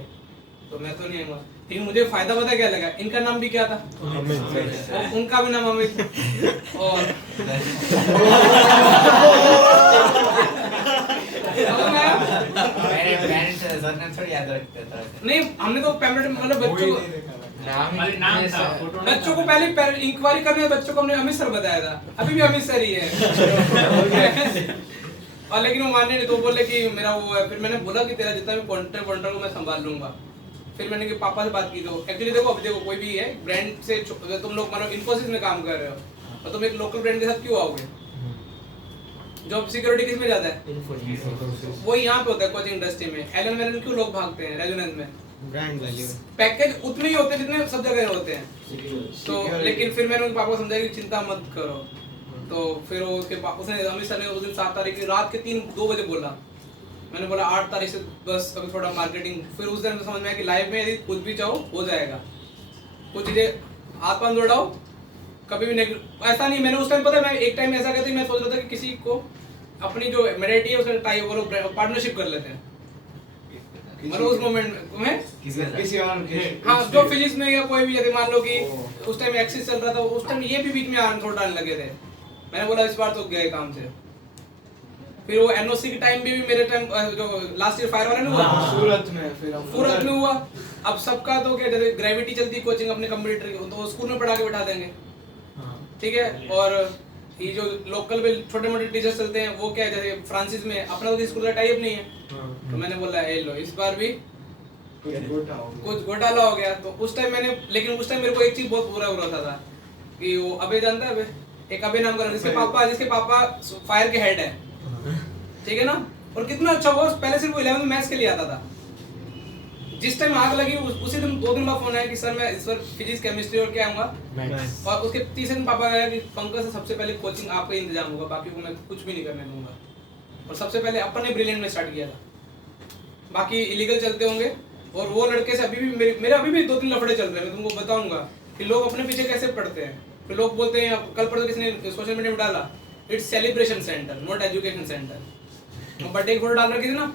तो मैं तो नहीं आऊंगा। लेकिन मुझे फायदा पता क्या लगा, इनका नाम भी क्या था, और उनका भी नाम अमित, और मेरे पेरेंट्स सर ने थोड़ी याद रखते थे। नहीं हमने तो पैम्पलेट मतलब बच्चों को खाली नाम था, फोटो नहीं बच्चों था। को पहले इंक्वायरी करने में बच्चों को हमने अमित सर बताया था, अभी भी अमित सर ही है। और लेकिन वो मानने नहीं, तो बोले कि मेरा वो है। फिर मैंने बोला कि तेरा जितना भी कॉन्ट्रैक्ट को मैं संभाल लूंगा। फिर मैंने कि पापा से बात की, तो एक्चुअली देखो अभी देखो कोई भी है ब्रांड से अगर तुम लोग मानो इन्फोसिस में काम कर रहे हो और तुम एक लोकल ब्रांड के साथ क्यों आओगे? जॉब सिक्योरिटी किस में ज्यादा है? वो यहाँ पे होता है कोचिंग इंडस्ट्री में। एलन वेलन क्यों लोग भागते हैं रेजोनेंस में? ब्रांड वैल्यू पैकेज उतने ही होते हैं जितने सब जगह होते हैं। तो लेकिन फिर मैंने उनके पापा को समझाया कि चिंता मत करो। तो फिर वो उसके उसने अमित सर ने उस दिन 7 तारीख की रात के 2 बजे बोला। मैंने बोला 8 तारीख से बस अभी थोड़ा मार्केटिंग। फिर उस दिन समझ में आया कि लाइफ में यदि कुछ भी चाहो हो जाएगा। कुछ चीजें हाथ पांव जोड़ाओ, कभी भी ऐसा नहीं। मैंने उस टाइम पता है, मैं एक टाइम ऐसा कहते मैं सोच रहा था कि किसी को अपनी जो मेडिटी है उसका टाई वो लोग पार्टनरशिप कर लेते हैं। मतलब उस मोमेंट में किसी और के हाँ जो फिजिक्स में या कोई भी, जैसे मान लो कि उस टाइम एक्सिस चल रहा था, उस टाइम ये भी बीच में आन थोड़ा डालने लगे थे। मैंने बोला इस बार तो गए काम से। फिर वो एनओसी के टाइम भी मेरे टाइम जो लास्ट ईयर फायर वाला नहीं हुआ सूरत में, फिर हम सूरत में हुआ। अब सबका तो क्या, जैसे ग्रेविटी चलती कोचिंग अपने कंप्यूटर की, तो स्कूल में पढ़ा के बैठा देंगे, ठीक है। और ये जो लोकल में छोटे मोटे टीचर्स चलते हैं वो क्या है, जैसे फ्रांसिस में अपना तो स्कूल का टाइप नहीं है। तो मैंने बोला ए लो इस बार भी कुछ घोटाला हो गया। तो उस टाइम मैंने, लेकिन उस टाइम मेरे को एक चीज बहुत बुरा होता था कि वो अबे जानता है, एक अबे नाम का जिसके पापा फायर के हेड है, ठीक है ना। और कितना अच्छा हुआ, पहले सिर्फ वो 11th में मैथ्स के लिए आता था। जिस टाइम आग लगी उसी दिन 2 दिन बाद फोन आया कि सर मैं इस बार फिजिक्स केमिस्ट्री और क्या आऊंगा। और उसके तीसरे दिन पापा गया कि पंकज से सबसे पहले कोचिंग आपका ही इंतजाम होगा, बाकी को मैं कुछ भी नहीं करने दूंगा। और सबसे पहले अपन ने ब्रिलियंट में स्टार्ट किया था, बाकी इलीगल चलते होंगे। और वो लड़के से अभी भी मेरे अभी भी 2-3 लफड़े चल रहे हैं। मैं तुमको बताऊंगा कि लोग अपने पीछे कैसे पड़ते हैं। फिर लोग बोलते हैं, कल परसों किसी ने सोशल मीडिया में डाला, it's celebration centre not education centre. Birthday की फोटो डाल रखी थी ना,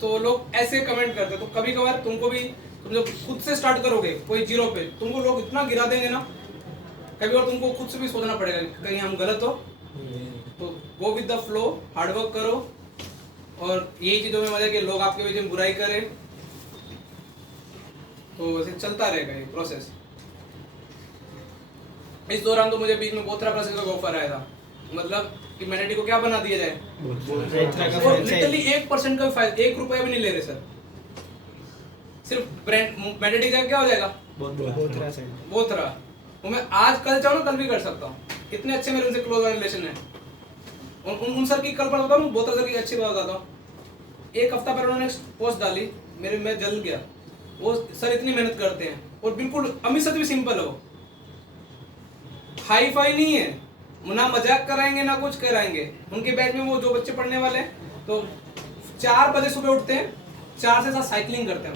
तो लोग ऐसे कमेंट करते। तो कभी कभार तुमको भी, तुम जब खुद से स्टार्ट करोगे कोई जीरो पे, तुमको लोग इतना गिरा देंगे ना, कभी और तुमको खुद से भी सोचना पड़ेगा कहीं हम गलत हो। तो वो विद द फ्लो, हार्डवर्क करो। और यही चीजों में मजा है कि लोग आपके वजह में बुराई करें, तो ऐसे चलता रहेगा ये प्रोसेस। इस दौरान तो मुझे बीच में बहुत सारा प्रोसेस का ऑफर आया था, मतलब कि मैनेटी को क्या बना दिया जाए। लिटरली 1% का भी फायदा, 1 रुपया भी नहीं ले रहे सर। सिर्फ ब्रांड मैनेटी जाए क्या हो जाएगा, बहुत रहा। वो मैं आज कल चाहूँ ना कल भी कर सकता हूँ, इतने अच्छे मेरे उनसे क्लोज रिलेशन है। उन सर की कल पर बताता हूँ, बहुत सर की अच्छी बात बताता हूँ। 1 हफ्ता पहले उन्होंने पोस्ट डाली, मैं जल गया। वो सर इतनी मेहनत करते हैं और बिल्कुल अमित सर भी सिंपल हो, हाई फाई नहीं है, ना मजाक कराएंगे ना कुछ कराएंगे। उनके बैच में वो जो बच्चे पढ़ने वाले हैं, तो 4 बजे सुबह उठते हैं, 4 से 7 साइकिलिंग करते हैं।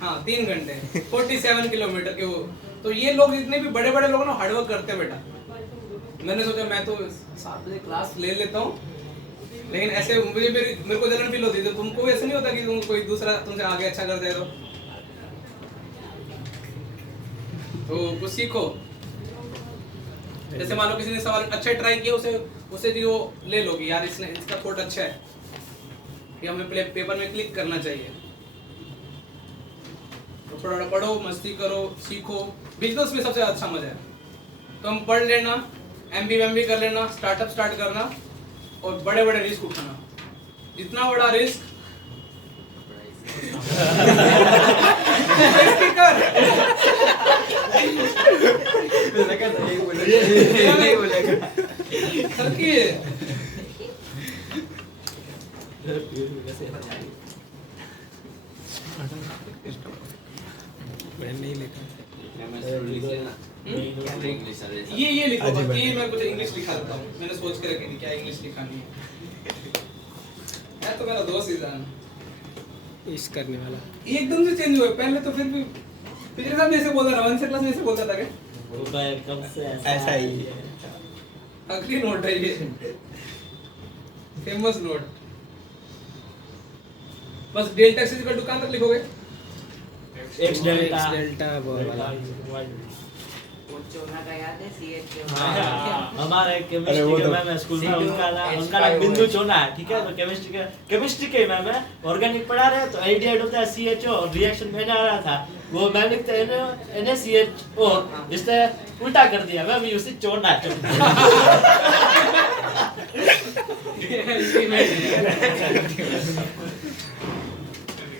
हाँ 3 घंटे 47 किलोमीटर के वो। तो ये लोग जितने भी बड़े बड़े लोग ना हार्डवर्क करते हैं बेटा। मैंने सोचा मैं तो 7 बजे क्लास ले लेता हूँ, लेकिन ऐसे मेरे को जलन फील होती है। तो तुमको भी ऐसा नहीं होता कि तुम कोई दूसरा तुमसे आगे अच्छा कर दे तो कुछ सीखो। जैसे मान लो किसी ने सवाल अच्छा ट्राई किया, उसे भी वो ले लो कि यार इसका थोड़ा अच्छा है, कि हमें पेपर में क्लिक करना चाहिए। तो थोड़ा पढ़ो, मस्ती करो, सीखो। बिजनेस में सबसे अच्छा मजा है। तो हम पढ़ लेना, एमबी कर लेना, स्टार्टअप स्टार्ट करना और बड़े बड़े रिस्क उठाना। जितना बड़ा रिस्क नहीं लिखा ये लिखो बस। ये मैं कुछ इंग्लिश लिखा देता हूँ, मैंने सोच के रखी थी क्या इंग्लिश लिखानी है। तो मेरा दोस्त ही जान इस करने वाला ये एकदम से चेंज हुआ। पहले तो फिर भी पिछले साल में ऐसे बोलता था, 1 से क्लास में ऐसे बोलता था क्या? कब से ऐसा ही है। अगली नोट है ये, फेमस नोट। बस डेल्टा एक्स इक्वल टू कहां तक लिखोगे? x डेल्टा डेल्टा y वो चोना का याद है CH के हमारा एक अरे केमिस्ट्री वो के तो- मैम है स्कूल में, C2H5O उनका नाम बिंदु चोना है, ठीक है। तो केमिस्ट्री के मैम है, ऑर्गेनिक पढ़ा रहे हैं, तो आइडिया होता है CHO और रिएक्शन मैंने आ रहा था, वो मैम लिखते हैं NaCHO, जिसने उल्टा कर दिया, मैम यूसी चोना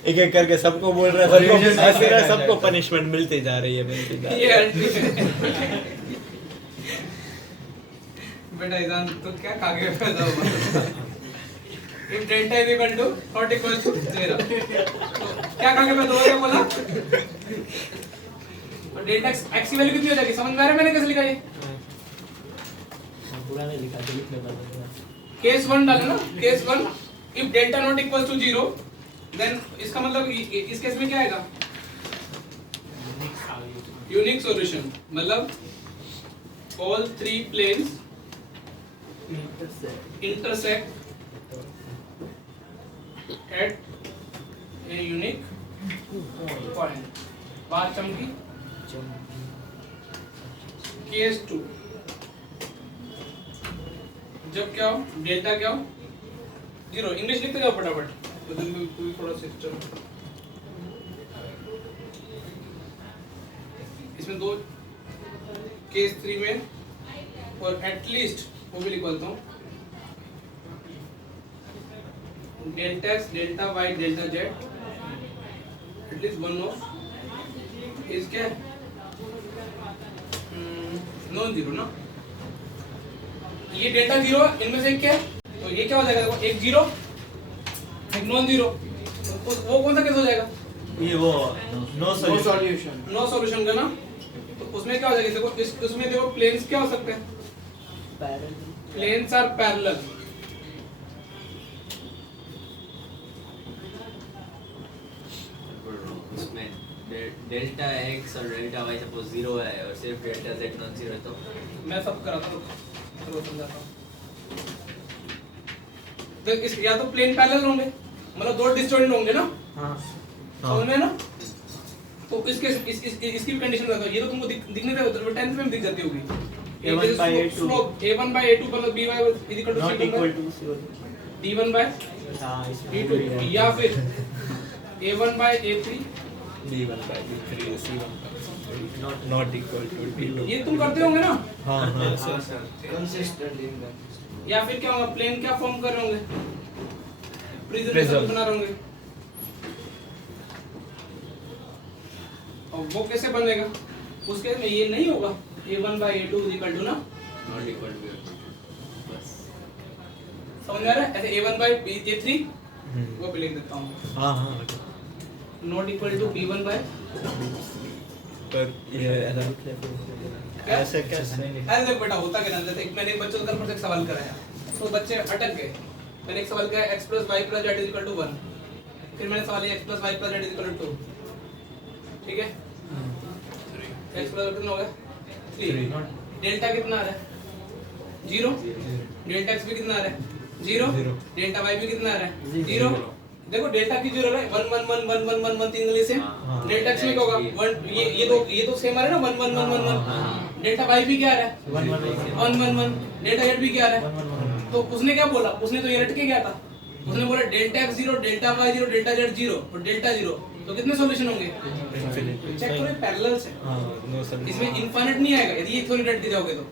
एक एक करके सबको बोल रहा है, सबको हंस रहा है, सबको पनिशमेंट मिलती जा रही है, मिलती जा रही ये है। बेटा इजान तो क्या कागे पैदा हुआ if delta is equal to not equal to 0 तो क्या कागे पैदा हुआ, क्या बोला? तो डेल्टा x की वैल्यू कितनी हो जाएगी, समझ में आ रहा है मैंने कैसे लिखा ये? पूरा नहीं लिखा, तो लिखने पर केस 1 डालो ना, case 1 if delta not equal to 0 then इसका मतलब इस केस में क्या आएगा? यूनिक सॉल्यूशन, मतलब all three planes intersect at a unique point. बात चमकी। केस 2 जब क्या हो, डेल्टा क्या हो, 0। इंग्लिश लिखते जाओ फटाफट, बदल में कोई थोड़ा सिस्टम। इसमें दो, केस 3 में और एटलीस्ट वो भी लिखवाता हूँ, delta X, delta Y, delta Z, at least one of इसके नॉन जीरो ना, ये डेल्टा जीरो इनमें से क्या है, तो ये क्या हो जाएगा, देखो एक जीरो एक नॉन जीरो, तो वो कौन सा केस हो जाएगा, ये वो नो सॉल्यूशन, नो सॉल्यूशन का ना। तो उसमें क्या हो जाएगा, देखो उसमें देखो प्लेन्स क्या हो सकते हैं, प्लेन्स आर पैरेलल, उसमें डेल्टा एक्स और डेल्टा वाई सपोज 0 है और सिर्फ डेल्टा जेड नॉन जीरो है, तो मैं सब कराता हूँ, चलो समझाता हूँ। तो इस या तो प्लेन पैरेलल होंगे, मतलब दो डिस्जॉइंट होंगे ना, समझ में ना। तो इसके इसकी भी कंडीशन बताता हूँ, ये तो तुमको दिखने दे, 10th में दिख जाती होगी। A1/A2 स्लोप A1/A2 मतलब by is equal to not equal to D1/D2 हां इसमें या फिर A1/A3, D1/D3 C1 not equal to D2। ये तुम करते होंगे ना। हाँ हाँ consistently या फिर क्या होगा, प्लेन क्या फॉर्म कर रहे होंगे, प्रिज्म बना रहे होंगे। और वो कैसे बनेगा, उस केस में ये नहीं होगा, A1/A2 is equal to ना, नॉट इक्वल टू बस समझ में आ रहा है। ऐसे A1/A3 वो भी लिख देता हूँ, हाँ हाँ नॉट इक्वल टू B1/, पर ये ऐसे कैसे अरे देख बेटा होता क्या ना, जैसे मैंने एक बच्चों को कल पर एक सवाल कराया, तो बच्चे अटक गए। मैंने एक सवाल किया x + y + z = 1, फिर मैंने सवाल किया x + y + z = 2, ठीक है। x + y कितना हो गया 3, डेल्टा कितना आ रहा है 0, डेल्टा x भी कितना आ रहा है 0, डेल्टा y भी कितना आ रहा है 0। देखो डेल्टा की 0 है 1 1 1 1 1 1 1 तीन गली से, डेल्टा x में क्या होगा 1, ये तो सेम आ रहा है ना 1 1 1 1 1, डेल्टा y भी क्या आ रहा है 1 1 1, डेल्टा z भी क्या आ रहा है। तो उसने क्या बोला, उसने तो ये रट के गया था, उसने बोला delta x 0, delta y 0, delta z 0 और डेल्टा 0, तो कितने सॉल्यूशन होंगे, चेक करो पैरेलल से। हाँ नो सर इसमें इनफाइनाइट नहीं आएगा यदि एक थोड़ी रट के जाओगे तो,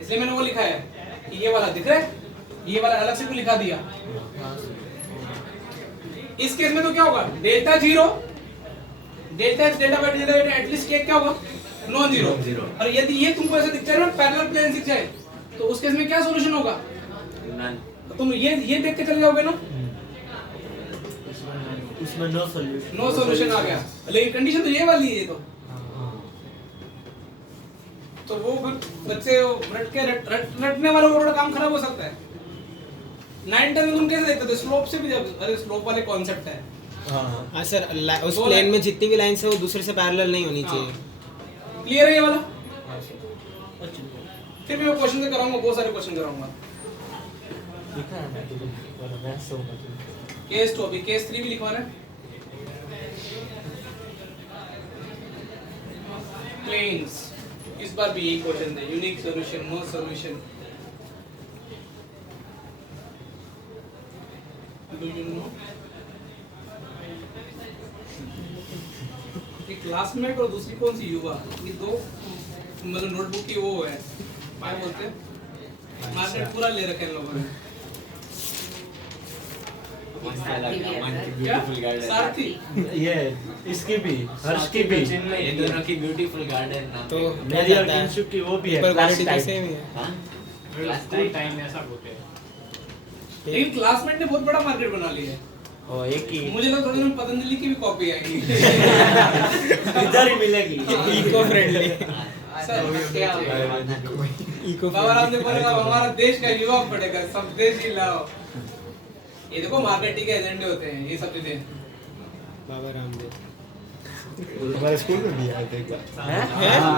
इसलिए मैंने वो लिखा है कि ये वाला दिख रहा है, ये वाला अलग से क्यों लिखा दिया। इस केस में तो क्या होगा, delta 0, delta x, delta y, delta z at least क्या होगा नॉन जीरो। और यदि ये तुमको ऐसे दिख जाए ना, पैरेलल प्लेन दिख जाए, तो उस केस में क्या सॉल्यूशन होगा, नन तो तुम ये देख के चले जाओगे ना, उसमें नो सॉल्यूशन, नो सॉल्यूशन आ गया। लेकिन कंडीशन तो ये वाली है, तो वो बच्चे रटने वालों का थोड़ा काम खराब हो सकता है। 9 10 में तुम कैसे देखते थे, स्लोप से भी, जब अरे स्लोप वाले कॉन्सेप्ट है। हाँ सर, उस प्लेन में जितनी भी लाइंस है वो दूसरे से पैरेलल नहीं होनी चाहिए। क्लियर है ये वाला। फिर भी मैं क्वेश्चन से कराऊंगा, बहुत सारे क्वेश्चन कराऊंगा। लिखा है मैं सो केस 2 अभी केस 3 भी लिखवाना है। प्लेन्स इस बार भी यही क्वेश्चन है unique solution no solution do you know एक क्लासमेट और दूसरी कौन सी युवा ये दो मतलब नोटबुक की वो है क्या बोलते हैं मार्केट पूरा ले रखे हैं लोगों ने ब्यूटीफुल गार्डन सारथी ये इसकी भी हर्ष की भी ये दोनों की ब्यूटीफुल गार्डन ना तो मेरी और किंशु की वो भी है पर क्लास क्वालिटी तो टाइप सेम ही है हाँ स्कूल टाइम में ऐसा होते हैं लेकिन क्लासमेट ने बहुत बड़ा मार्केट बना लिया है ओ एक ही मुझे लगा थोड़ी देर में पतंजलि की भी कॉपी आएगी इधर ही मिलेगी इको फ्रेंडली सर क्या इको बाबा रामदेव बोलेगा हमारा देश का युवा पड़ेगा सब देश ही लाओ ये देखो मार्केटिंग के एजेंडे होते हैं ये सब चीजें बाबा रामदेव हमारे स्कूल में भी आए थे एक बार। हैं?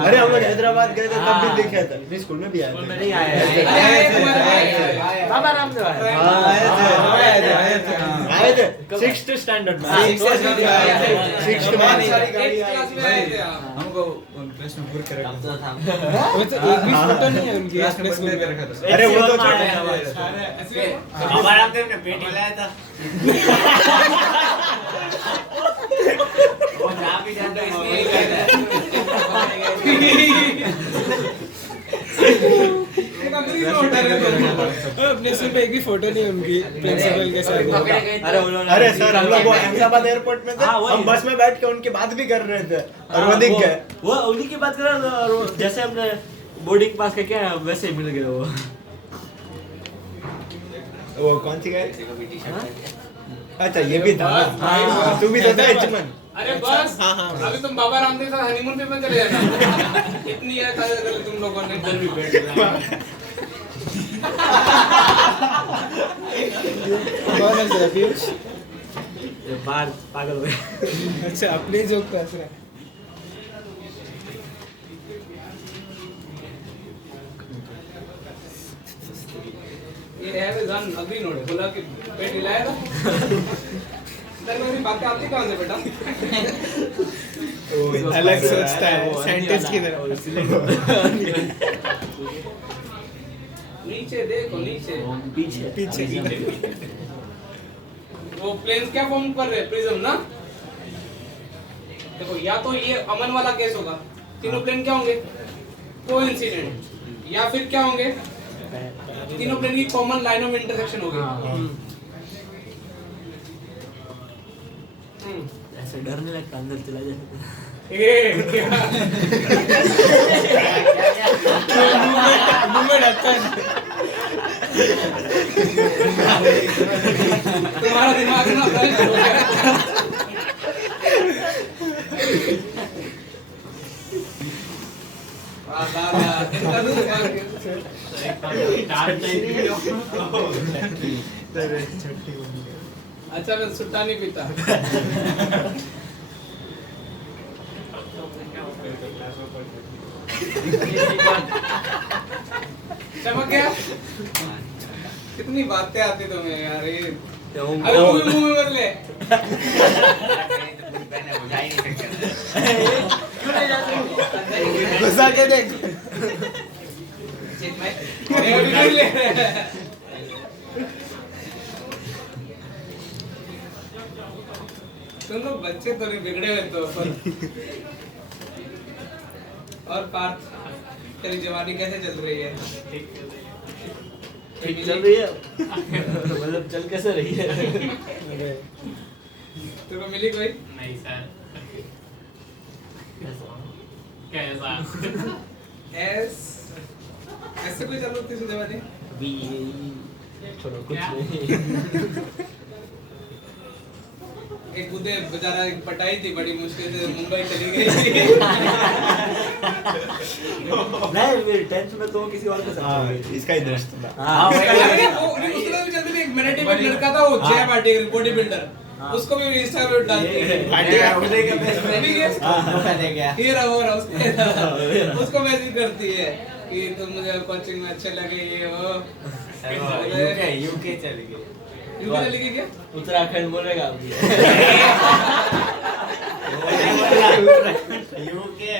अरे हम लोग हैदराबाद गए थे तब भी हाँ। देखा था नहीं स्कूल में भी आए स्कूल में थे नहीं आए आए बाबा रामदेव आए हाँ, आए थे सिक्स्थ स्टैंडर्ड में Sixth में आए थे। Sixth में आए थे। क्लास में आए थे आप हमको क्लास में पूरा कर हम तो था वो तो एक भी फोटो नहीं है उनकी क्लास में अपने बंद स्कूल कर में रखा था अरे वो तो छोटे ऐसे बाबा रामदेव ने पेट हिलाया था वो ना भी जाता इसलिए हिलाया एक अग्री नोट है अपने स्कूल में एक भी फोटो नहीं है उनकी प्रिंसिपल के साथ पकड़े गए अरे उन्होंने अरे सर हम लोग वो अहमदाबाद एयरपोर्ट में थे हाँ, वही। हम बस में बैठ के उनकी बात भी कर रहे थे और वो दिख गए वो उन्हीं की बात कर रहा था और वो जैसे हमने बोर्डिंग पास का क्या वैसे ही मिल गए वो वो कौन सी गए किसी को भी टी-शर्ट अच्छा ये भी था हाँ। तू भी तो था एचमन अरे बस हाँ, हाँ। अभी तुम बाबा रामदेव के साथ हनीमून पे मत चले जाना इतनी यार कर तुम लोगों ने इधर भी पेट हिलाया कौन हंस रहा है पीयूष ये बाहर पागल हो गए अच्छा अपने जोक पे हंस रहा है ये है वे जन अग्री नोट बोला कि पेट हिलाया था सर मेरी बातें आती कहां से बेटा अलग सोचता है साइंटिस्ट की तरह नीचे देखो नीचे पीछे पीछे वो प्लेन्स क्या फॉर्म कर रहे हैं प्रिज्म ना देखो या तो ये अमन वाला केस होगा तीनों प्लेन क्या होंगे कोइंसिडेंट या फिर क्या होंगे तीनों प्लेन की कॉमन लाइन ऑफ इंटरसेक्शन होगी ऐसे डरने लगता अंदर चला जाए मुंह में ढक्कन तुम्हारा दिमाग ना फ्रेश हो गया अच्छा मैं सुट्टा नहीं पीता चमक गया कितनी बातें आती तुम्हें यार ये अरे मुंह में मत ले पहने हो जा ही नहीं सकते घुसा के देख अरे अभी नहीं ले तुम लोग बच्चे तो नहीं बिगड़े हुए तो और पार्थ तेरी जवानी कैसे चल रही है ठीक चल रही है मतलब चल कैसे रही है तेरे को मिली कोई नहीं सर कैसा एस ऐसे कोई चल रही थी जवानी अभी छोड़ो कुछ क्या? नहीं एक बुद्धे बेचारा एक पटाई थी बड़ी मुश्किल से मुंबई चली गई थी नहीं मेरी टेंथ में तो किसी और के साथ हाँ चल रही थी। इसका ही दोस्त था हाँ अरे वो नहीं उसके साथ भी चलती थी एक मैनेजमेंट लड़का था वो जय पार्टी बॉडी बिल्डर हाँ। उसको भी इंस्टाग्राम पे डालते थे उठे के पैसे अभी क्या? धोखा दे गया ये रहा वो रहा उसको मैसेज करती है कि तुम मुझे कोचिंग में अच्छे लगे ये वो यूके चली गई यूके चली गई क्या उत्तराखंड बोलेगा अभी यूके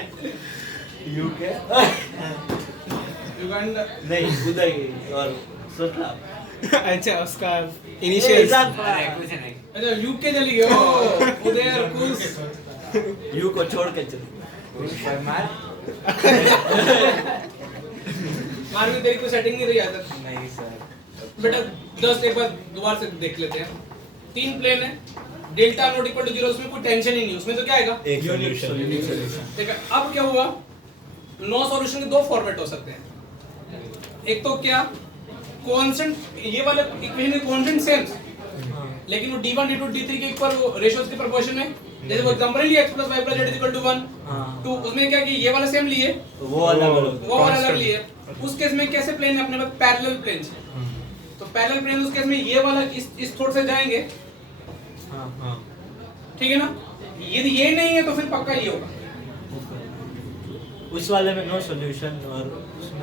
यूके युगांडा नहीं उदय और सोटला अच्छा उसका इनिशियल एग्जाम अरे कुछ नहीं अच्छा यूके चली गई ओ उदय और कुश यू को छोड़ के चल मार मार में तेरी कोई सेटिंग नहीं रही आदत नहीं सर बेटा जस्ट एक बार दोबारा से देख लेते हैं 3 प्लेन है डेल्टा नॉट इक्वल टू 0 उसमें कोई टेंशन ही नहीं उसमें तो क्या आएगा एक सॉल्यूशन ठीक है अब क्या हुआ नो सॉल्यूशन के 2 फॉर्मेट हो सकते हैं एक तो क्या कांस्टेंट ये वाला इक्वेशन में कांस्टेंट सेम लेकिन वो d1 d2 d3 के ऊपर वो रेशियोज के प्रोपोर्शन में जैसे वो एग्जांपल लिया x + y + z = 1 तो उसमें क्या कि ये वाला सेम लिए वो अलग अलग वो वाला अलग लिए उस केस में कैसे प्लेन है अपने पास पैरेलल प्लेन तो पैरेलल प्लेन उस केस में ये वाला इस थोड़ से जाएंगे हाँ ठीक है ना यदि ये नहीं है तो फिर पक्का ये होगा उस वाले में नो सॉल्यूशन और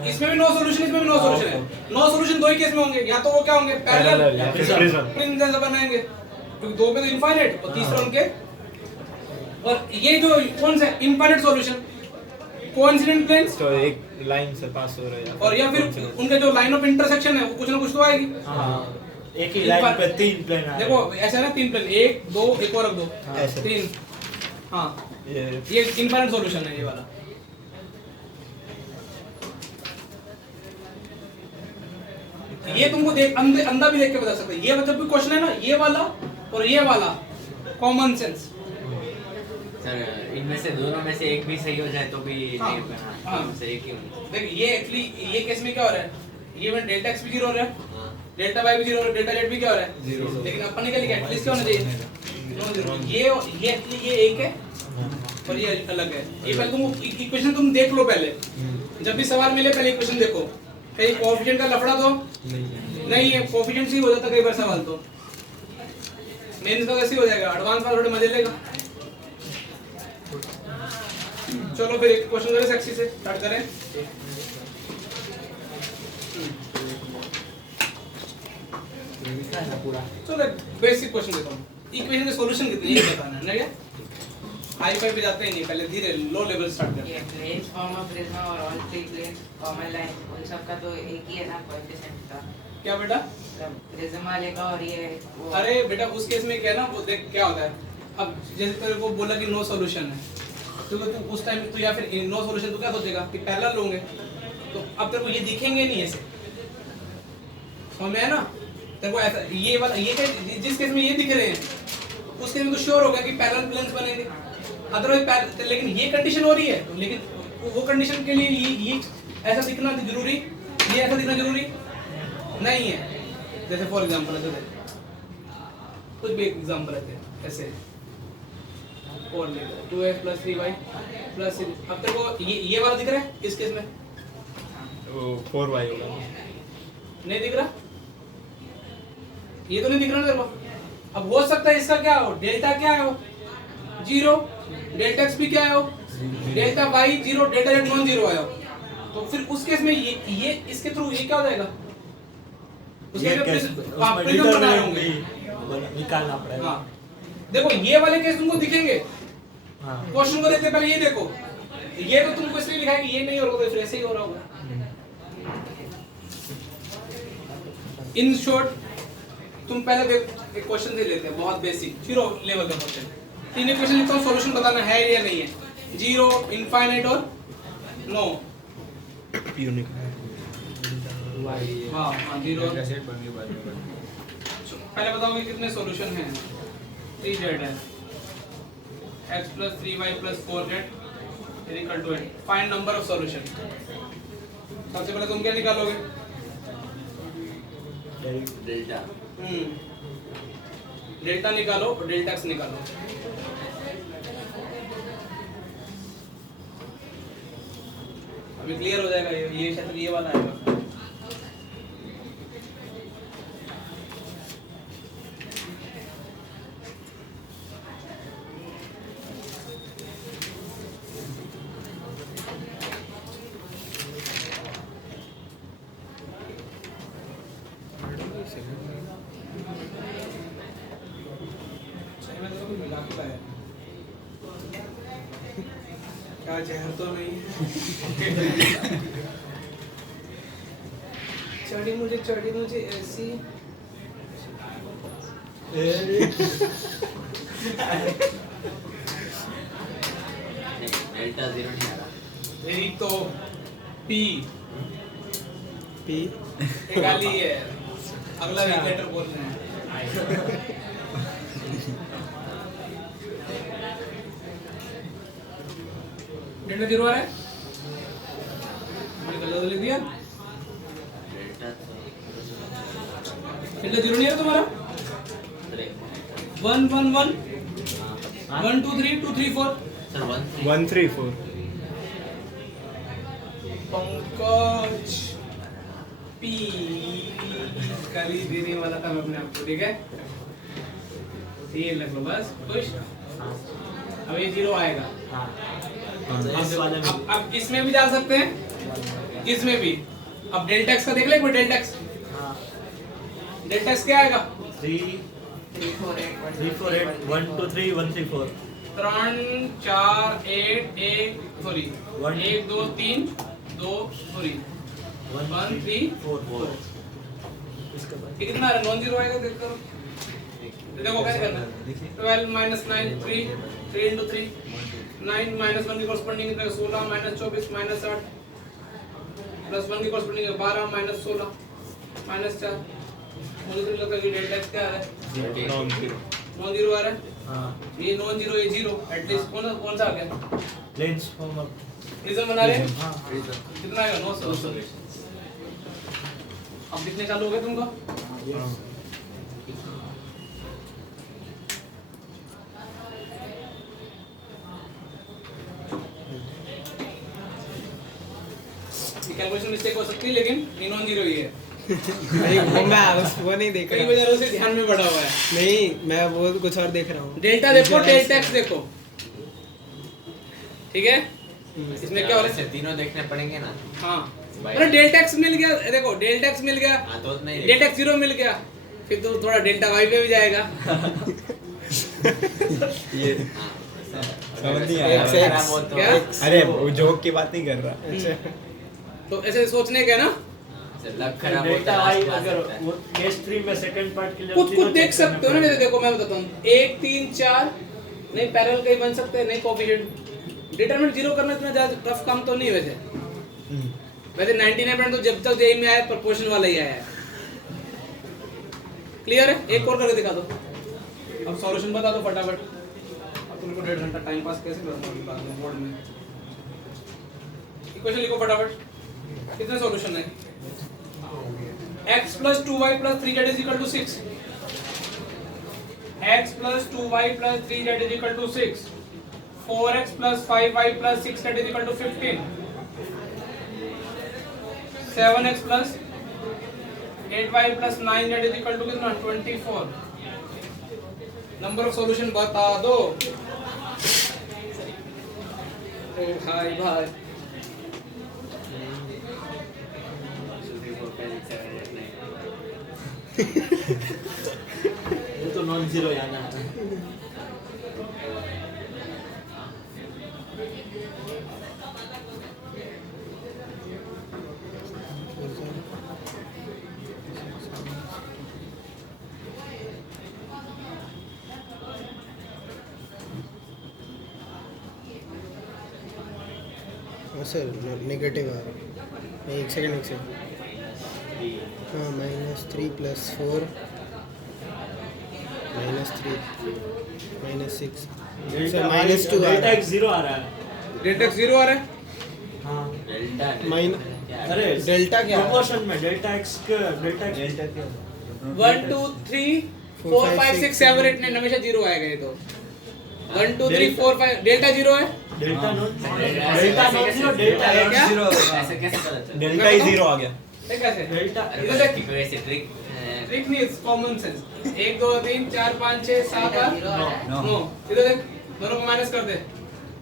इसमें भी नो सॉल्यूशन इसमें भी नो सॉल्यूशन है नो सॉल्यूशन 2 ही केस में होंगे या तो वो क्या होंगे पैरेलल या फिर Prism. प्रिज्म प्रिज्म जैसा बनाएंगे क्योंकि 2 में तो इनफाइनाइट और तीसरा उनके और ये जो कौन सा इनफाइनाइट सॉल्यूशन कोइंसिडेंट प्लेन्स तो एक लाइन से पास हो रहा है और या फिर उनका जो लाइन ऑफ इंटरसेक्शन है वो कुछ ना कुछ तो आएगी हाँ एक ही लाइन पे 3 प्लेन आ देखो ऐसा ना 3 प्लेन 1 2 एक और रख दो ऐसे। 3 हाँ ये ये इनफाइनाइट सॉल्यूशन है ये वाला ये तुमको देख अंधा भी देख के बता सकते हैं ये मतलब भी क्वेश्चन है ना ये वाला और ये वाला कॉमन सेंस सर इनमें से दोनों में से एक भी सही हो जाए तो भी हाँ, नहीं बना हाँ। इनमें से एक ही होना चाहिए। देख ये एक्चुअली ये केस में क्या हो रहा है ये में डेल्टा x भी 0 हो रहा है हाँ। डेल्टा y भी 0 हो रहा है डेल्टा z भी क्या हो रहा है Zero। लेकिन अपन ने क्या लिखा एटलीस्ट क्या होना चाहिए नो जीरो ये एक्चुअली ये एक है और ये अलग है ये पहले तुम इक्वेशन तुम देख लो पहले जब भी सवाल मिले पहले इक्वेशन देखो कहीं कोएफिशिएंट का लफड़ा तो नहीं है कोएफिशिएंट से ही हो जाता कई बार सवाल तो मेंस का कैसे हो जाएगा एडवांस वाला थोड़े मजे लेगा चलो फिर एक क्वेश्चन करें सेक्सी से स्टार्ट करें चलो बेसिक क्वेश्चन देता हूँ इक्वेशन के सॉल्यूशन कितने ये बताना है ना क्या हाई फाई पे जाते ही नहीं पहले धीरे लो लेवल स्टार्ट करते ये हैं प्लेन्स फॉर्म ऑफ प्रिज्म और ऑल 3 प्लेन्स कॉमन लाइन उन सब का तो एक ही है ना कोएफिशिएंट का क्या बेटा मतलब प्रिज्म वाले का और ये वो अरे बेटा उस केस में क्या है ना वो देख क्या होता है अब जैसे तेरे को बोला कि नो सॉल्यूशन है तो तू उस टाइम तो या फिर नो सॉल्यूशन तो क्या सोचेगा कि पैरेलल होंगे तो अब तेरे को ये दिखेंगे नहीं ऐसे समझ में है ना तेरे को ऐसा ये वाला ये क्या जिस केस में ये दिख रहे हैं उस केस में तो श्योर होगा कि पैरेलल प्लेन्स बनेंगे अदरवाइज लेकिन ये कंडीशन हो रही है लेकिन वो कंडीशन के लिए ये ऐसा दिखना जरूरी ये ऐसा दिखना जरूरी नहीं है जैसे फॉर एग्जांपल ऐसे कुछ भी एग्जांपल है ऐसे और ले लो 2x + 3y प्लस अब तेरे को ये वाला दिख रहा है इस केस में वो 4y होगा नहीं दिख रहा ये तो नहीं दिख रहा ना तेरे को अब हो सकता है इसका क्या हो डेल्टा क्या है हो 0 डेल्टा x भी क्या है हो delta y 0 delta z non 0 आया हो तो फिर उस केस में ये इसके थ्रू ये क्या हो जाएगा उसके ये लिए केस आप उसमें प्रिज्म बना डिटरमिनेंट होंगे भी निकालना पड़ेगा हाँ देखो ये वाले केस तुमको दिखेंगे हाँ क्वेश्चन को देखते पहले ये देखो ये तो तुमको इसलिए लिखा है कि ये नहीं हो रहा होगा फिर ऐसे ही हो रहा होगा इन शॉर्ट तुम पहले देख एक क्वेश्चन दे लेते हैं बहुत बेसिक 0 लेवल का क्वेश्चन तीन इक्वेशन लिखता हूं सॉल्यूशन बताना है या नहीं है 0 इनफाइनाइट और नो यूनिक वाह हां 0 पहले बताओ कि कितने सॉल्यूशन हैं 3z है x + 3y + 4z = 8 find number of solution सबसे पहले तुम क्या निकालोगे डेल्टा डेल्टा निकालो और डेल्टा x निकालो अभी क्लियर हो जाएगा ये शायद ये वाला आएगा क्या का जहर तो नहीं है। चढ़ी मुझे ऐसी डेल्टा जीरो नहीं आ रहा। मेरी तो पी पी गाली है, अगला लेटर बोल रहे हैं। डेल्टा जीरो है, मैंने गलत लिख दिया। डेल्टा डेल्टा जीरो नहीं है तुम्हारा? 1 1 1 1 2 3 2 3 4 सर 134 पंकज पी गाली देने वाला था मैं अपने आप को, ठीक है? ये लग लो बस, खुश। अब ये जीरो आएगा। अब इसमें भी डाल सकते हैं, इसमें भी। अब डेल्टा एक्स का देख ले, कोई डेल्टा एक्स। डेल्टा एक्स क्या आएगा? 3 4 8 1 2 3 1 3 4 3 4 8 1 सॉरी 1 2 3 2 सॉरी 1 3 4 4 ये कितना है? नॉन जीरो आएगा, देख करो। देखो कैसे करना है। 12 -9 3 3 into 3 9 - 1 की कॉरस्पॉन्डिंग है 16 - 24 - 8 प्लस 1 की कॉरस्पॉन्डिंग है 12 - 16 -4। मुझे तो लगता है कि डेल्टा एक्स क्या आ रहा है? नॉन जीरो आ रहा है। हां ये नॉन जीरो, ये जीरो, एटलीस्ट कौन सा आ गया? लेंस फॉर्म अप प्रिज्म बना रहे हैं। हां कितना आएगा? 9 अब कितने चालू हो गए तुमको? कैलकुलेशन मिस्टेक हो सकती है, लेकिन ये नॉन जीरो ही है। नहीं वो नहीं देख कई रहा। वजहों से ध्यान में पड़ा हुआ है। नहीं, मैं वो कुछ और देख रहा हूँ। डेल्टा देखो, डेल्टा एक्स देखो, ठीक है? इसमें क्या हो रहा है? तीनों देखने पड़ेंगे ना। हाँ, अरे डेल्टा एक्स मिल गया, देखो डेल्टा एक्स मिल गया, हाँ तो नहीं डेल्टा एक्स जीरो मिल गया, फिर तो थोड़ा डेल्टा वाई पे भी जाएगा। ये समझ नहीं आया। खराब हो तो क्या? अरे वो जोक की बात नहीं कर रहा। तो ऐसे सोचने के ना, लग खराब होता डेल्टा है वाई अगर वो केस 3 में सेकंड पार्ट के लिए कुछ देख सकते हो ना। जैसे देखो मैं बताता हूँ, 1 3 4 नहीं, पैरेलल कहीं बन सकते हैं, नहीं कोएफिशिएंट। डिटरमिनेंट जीरो करना इतना ज्यादा टफ काम तो नहीं है वैसे। वैसे 99% तो जब तक जेई में आया प्रोपोर्शनल वाला ही आया है। क्लियर है? एक और करके दिखा दो। अब सॉल्यूशन बता दो फटाफट। अब तुमको 1.5 घंटा टाइम पास कैसे करोगे बाद में बोर्ड में? इक्वेशन लिखो फटाफट। कितने सॉल्यूशन है? x plus 2y plus 3z is equal to 6. x plus 2y plus 3z is equal to 6. 4x plus 5y plus 6z is equal to 15. 7x plus 8y plus 9z is equal to कितना? 24. Number of solution बता दो। ओ भाई भाई, वो तो non zero आना है। Sir negative आ रहा है। एक सेकंड हाँ -3 + 4 -3 -6 सर -2 डेल्टा एक्स जीरो आ रहा है। डेल्टा एक्स जीरो आ रहा है। हाँ डेल्टा अरे डेल्टा क्या है? प्रोपोर्शन में डेल्टा एक्स क्या 1 2 3 4 5 6 7 8 9 हमेशा जीरो आएगा ये तो। 1 2 3 4 5 डेल्टा जीरो है। Delta non delta non zero delta है क्या? ऐसे कैसे पता चला? डेल्टा ही जीरो आ गया। ये कैसे? डेल्टा इधर देख, वैसे ट्रिक ट्रिक नहीं, कॉमन सेंस। 1 2 3 4 5 6 7 8 9। इधर देख, दोनों को माइनस कर दे,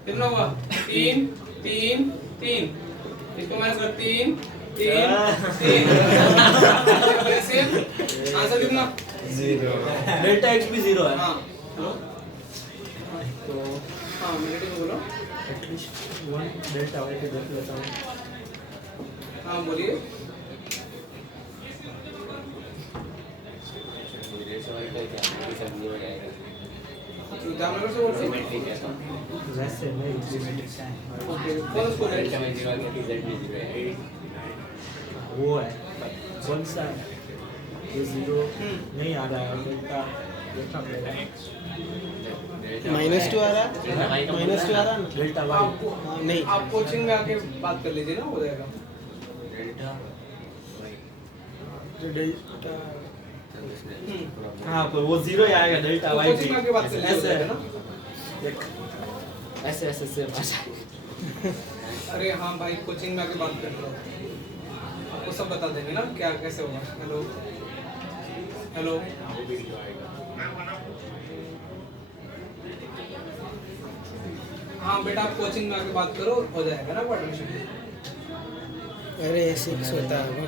कितना हुआ? 3 3 3। इसको माइनस कर 3 3 3। ऐसे आंसर कितना? जीरो। डेल्टा एक्स भी जीरो है। हाँ हेलो, तो हाँ नेगेटिव बोलो। वन डेल्टा वाई पे देख लेता हूँ। हाँ बोलिए। जामनगर से बोल रहे हैं? वैसे नहीं ओके, कौन स्कूल है? वो है कौन सा ये जीरो नहीं आ रहा है डेल्टा -2 आ रहा है, -2 आ रहा है ना? डेल्टा वाई हाँ, नहीं आप कोचिंग में आके बात कर लीजिए ना, हो जाएगा। डेल्टा हाँ तो वो जीरो ही आएगा डेल्टा तो वाई कोचिंग में आके बात कर लीजिए, हो ऐसे जाएगा ना। ऐसे ऐसे से भाषा अरे हाँ भाई, कोचिंग में आके बात कर लो, आपको सब बता देंगे ना क्या कैसे होगा। हेलो हेलो, हाँ बेटा आप कोचिंग में आके बात करो, हो जाएगा ना एडमिशन। अरे 6 होता है वो।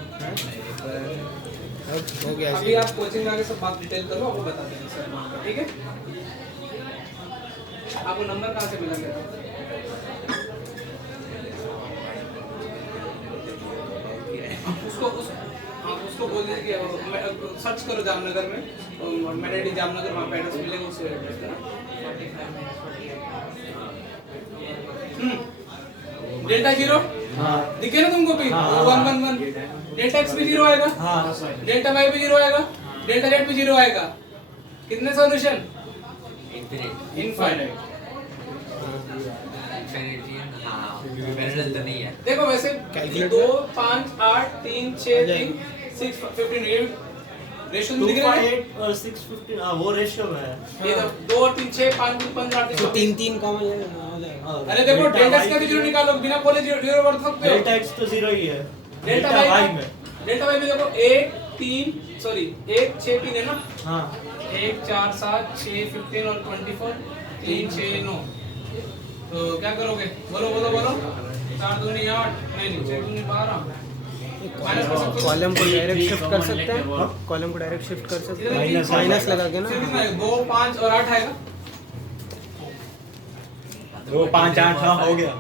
अब हो गया अभी आप कोचिंग में आके सब बात डिटेल करो, आपको बता देंगे सर वहाँ का, ठीक है। आपको नंबर कहाँ से मिला मेरा? उसको बोल दीजिए कि सर्च करो जामनगर में, तो मेडिटी जामनगर, वहाँ पे एड्रेस मिलेगा, उससे एड्रेस है ना। डेल्टा जीरो दिखे ना तुमको भी? 111 डेल्टा एक्स भी जीरो आएगा, डेल्टा वाई भी जीरो आएगा, डेल्टा जेड भी जीरो आएगा। कितने सॉल्यूशन? इनफाइनाइट। तो नहीं है। देखो वैसे 2 5 8 3 6 3 6 15 ये रेशियो में दिख रहा है। 2.8 और 6.15 हाँ वो रेशियो में है। ये 2 और 3 6 5 15 8 तो 3 कॉमन लेना हो जाएगा। अरे देखो डेल्टा एक्स का भी जीरो निकालो, बिना बोले जीरो कर सकते हो। डेल्टा एक्स तो जीरो ही है। डेल्टा वाई में देखो 1 3 सॉरी 1 6 3 है ना। हाँ 1 4 7 6 15 और 24 3 6 9। तो क्या करोगे? बोलो 4 दूनी 8 नहीं 6 दूनी 12 माइनस कर सकते हो। कॉलम को डायरेक्ट शिफ्ट कर सकते हैं, कॉलम को डायरेक्ट शिफ्ट कर सकते हैं, माइनस लगा के ना। 2 5 और 8 आएगा। 2 5 8 हाँ हो गया। आ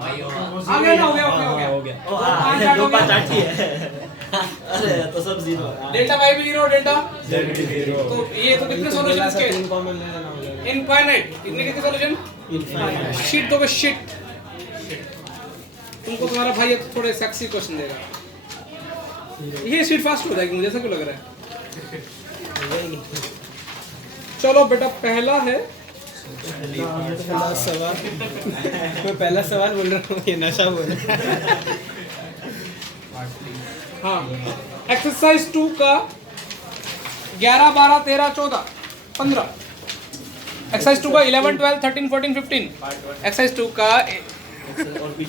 गया ना, हो गया हो गया। ओ हाँ 2 5 8 ही है। अरे तो सब जीरो है। डेल्टा वाई भी जीरो, डेल्टा जेड भी जीरो। तो ये तो कितने सॉल्यूशन के? 3 कॉमन ले लेना हो जाएगा। इनफाइनाइट। कितने सॉल्यूशन? इनफाइनाइट। शीट दोगे शीट। तुमको तुम्हारा भाई एक थोड़े सेक्सी क्वेश्चन देगा। ये शीट फास्ट हो जाएगी, मुझे ऐसा क्यों लग रहा है? चलो बेटा पहला है, पहला सवाल मैं पहला सवाल बोल रहा हूँ, ये नशा बोल रहा है। हाँ एक्सरसाइज 2 का 11 12 13 14 15। एक्सरसाइज 2 का 11 12 13 14 15। एक्सरसाइज 2 का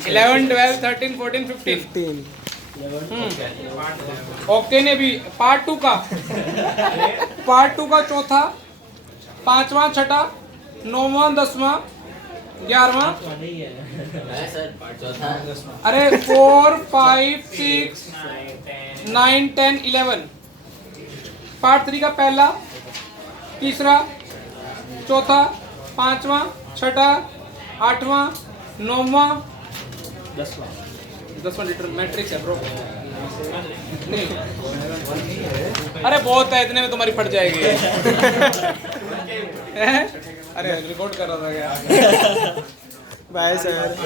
11 12 13 14 15। ओके ने भी पार्ट 2 का चौथा, पांचवा, छठा, 9वां, 10वां, 11वां। अरे 4 5 6 9 10 11। पार्ट 3 का पहला, तीसरा, चौथा, पांचवा, छठा, 8वां, 9वां, 10वां लीटर मैट्रिक्स है ब्रो। नहीं अरे बहुत है, इतने में तुम्हारी फट जाएगी। अरे रिकॉर्ड कर रहा था क्या? Bye sir.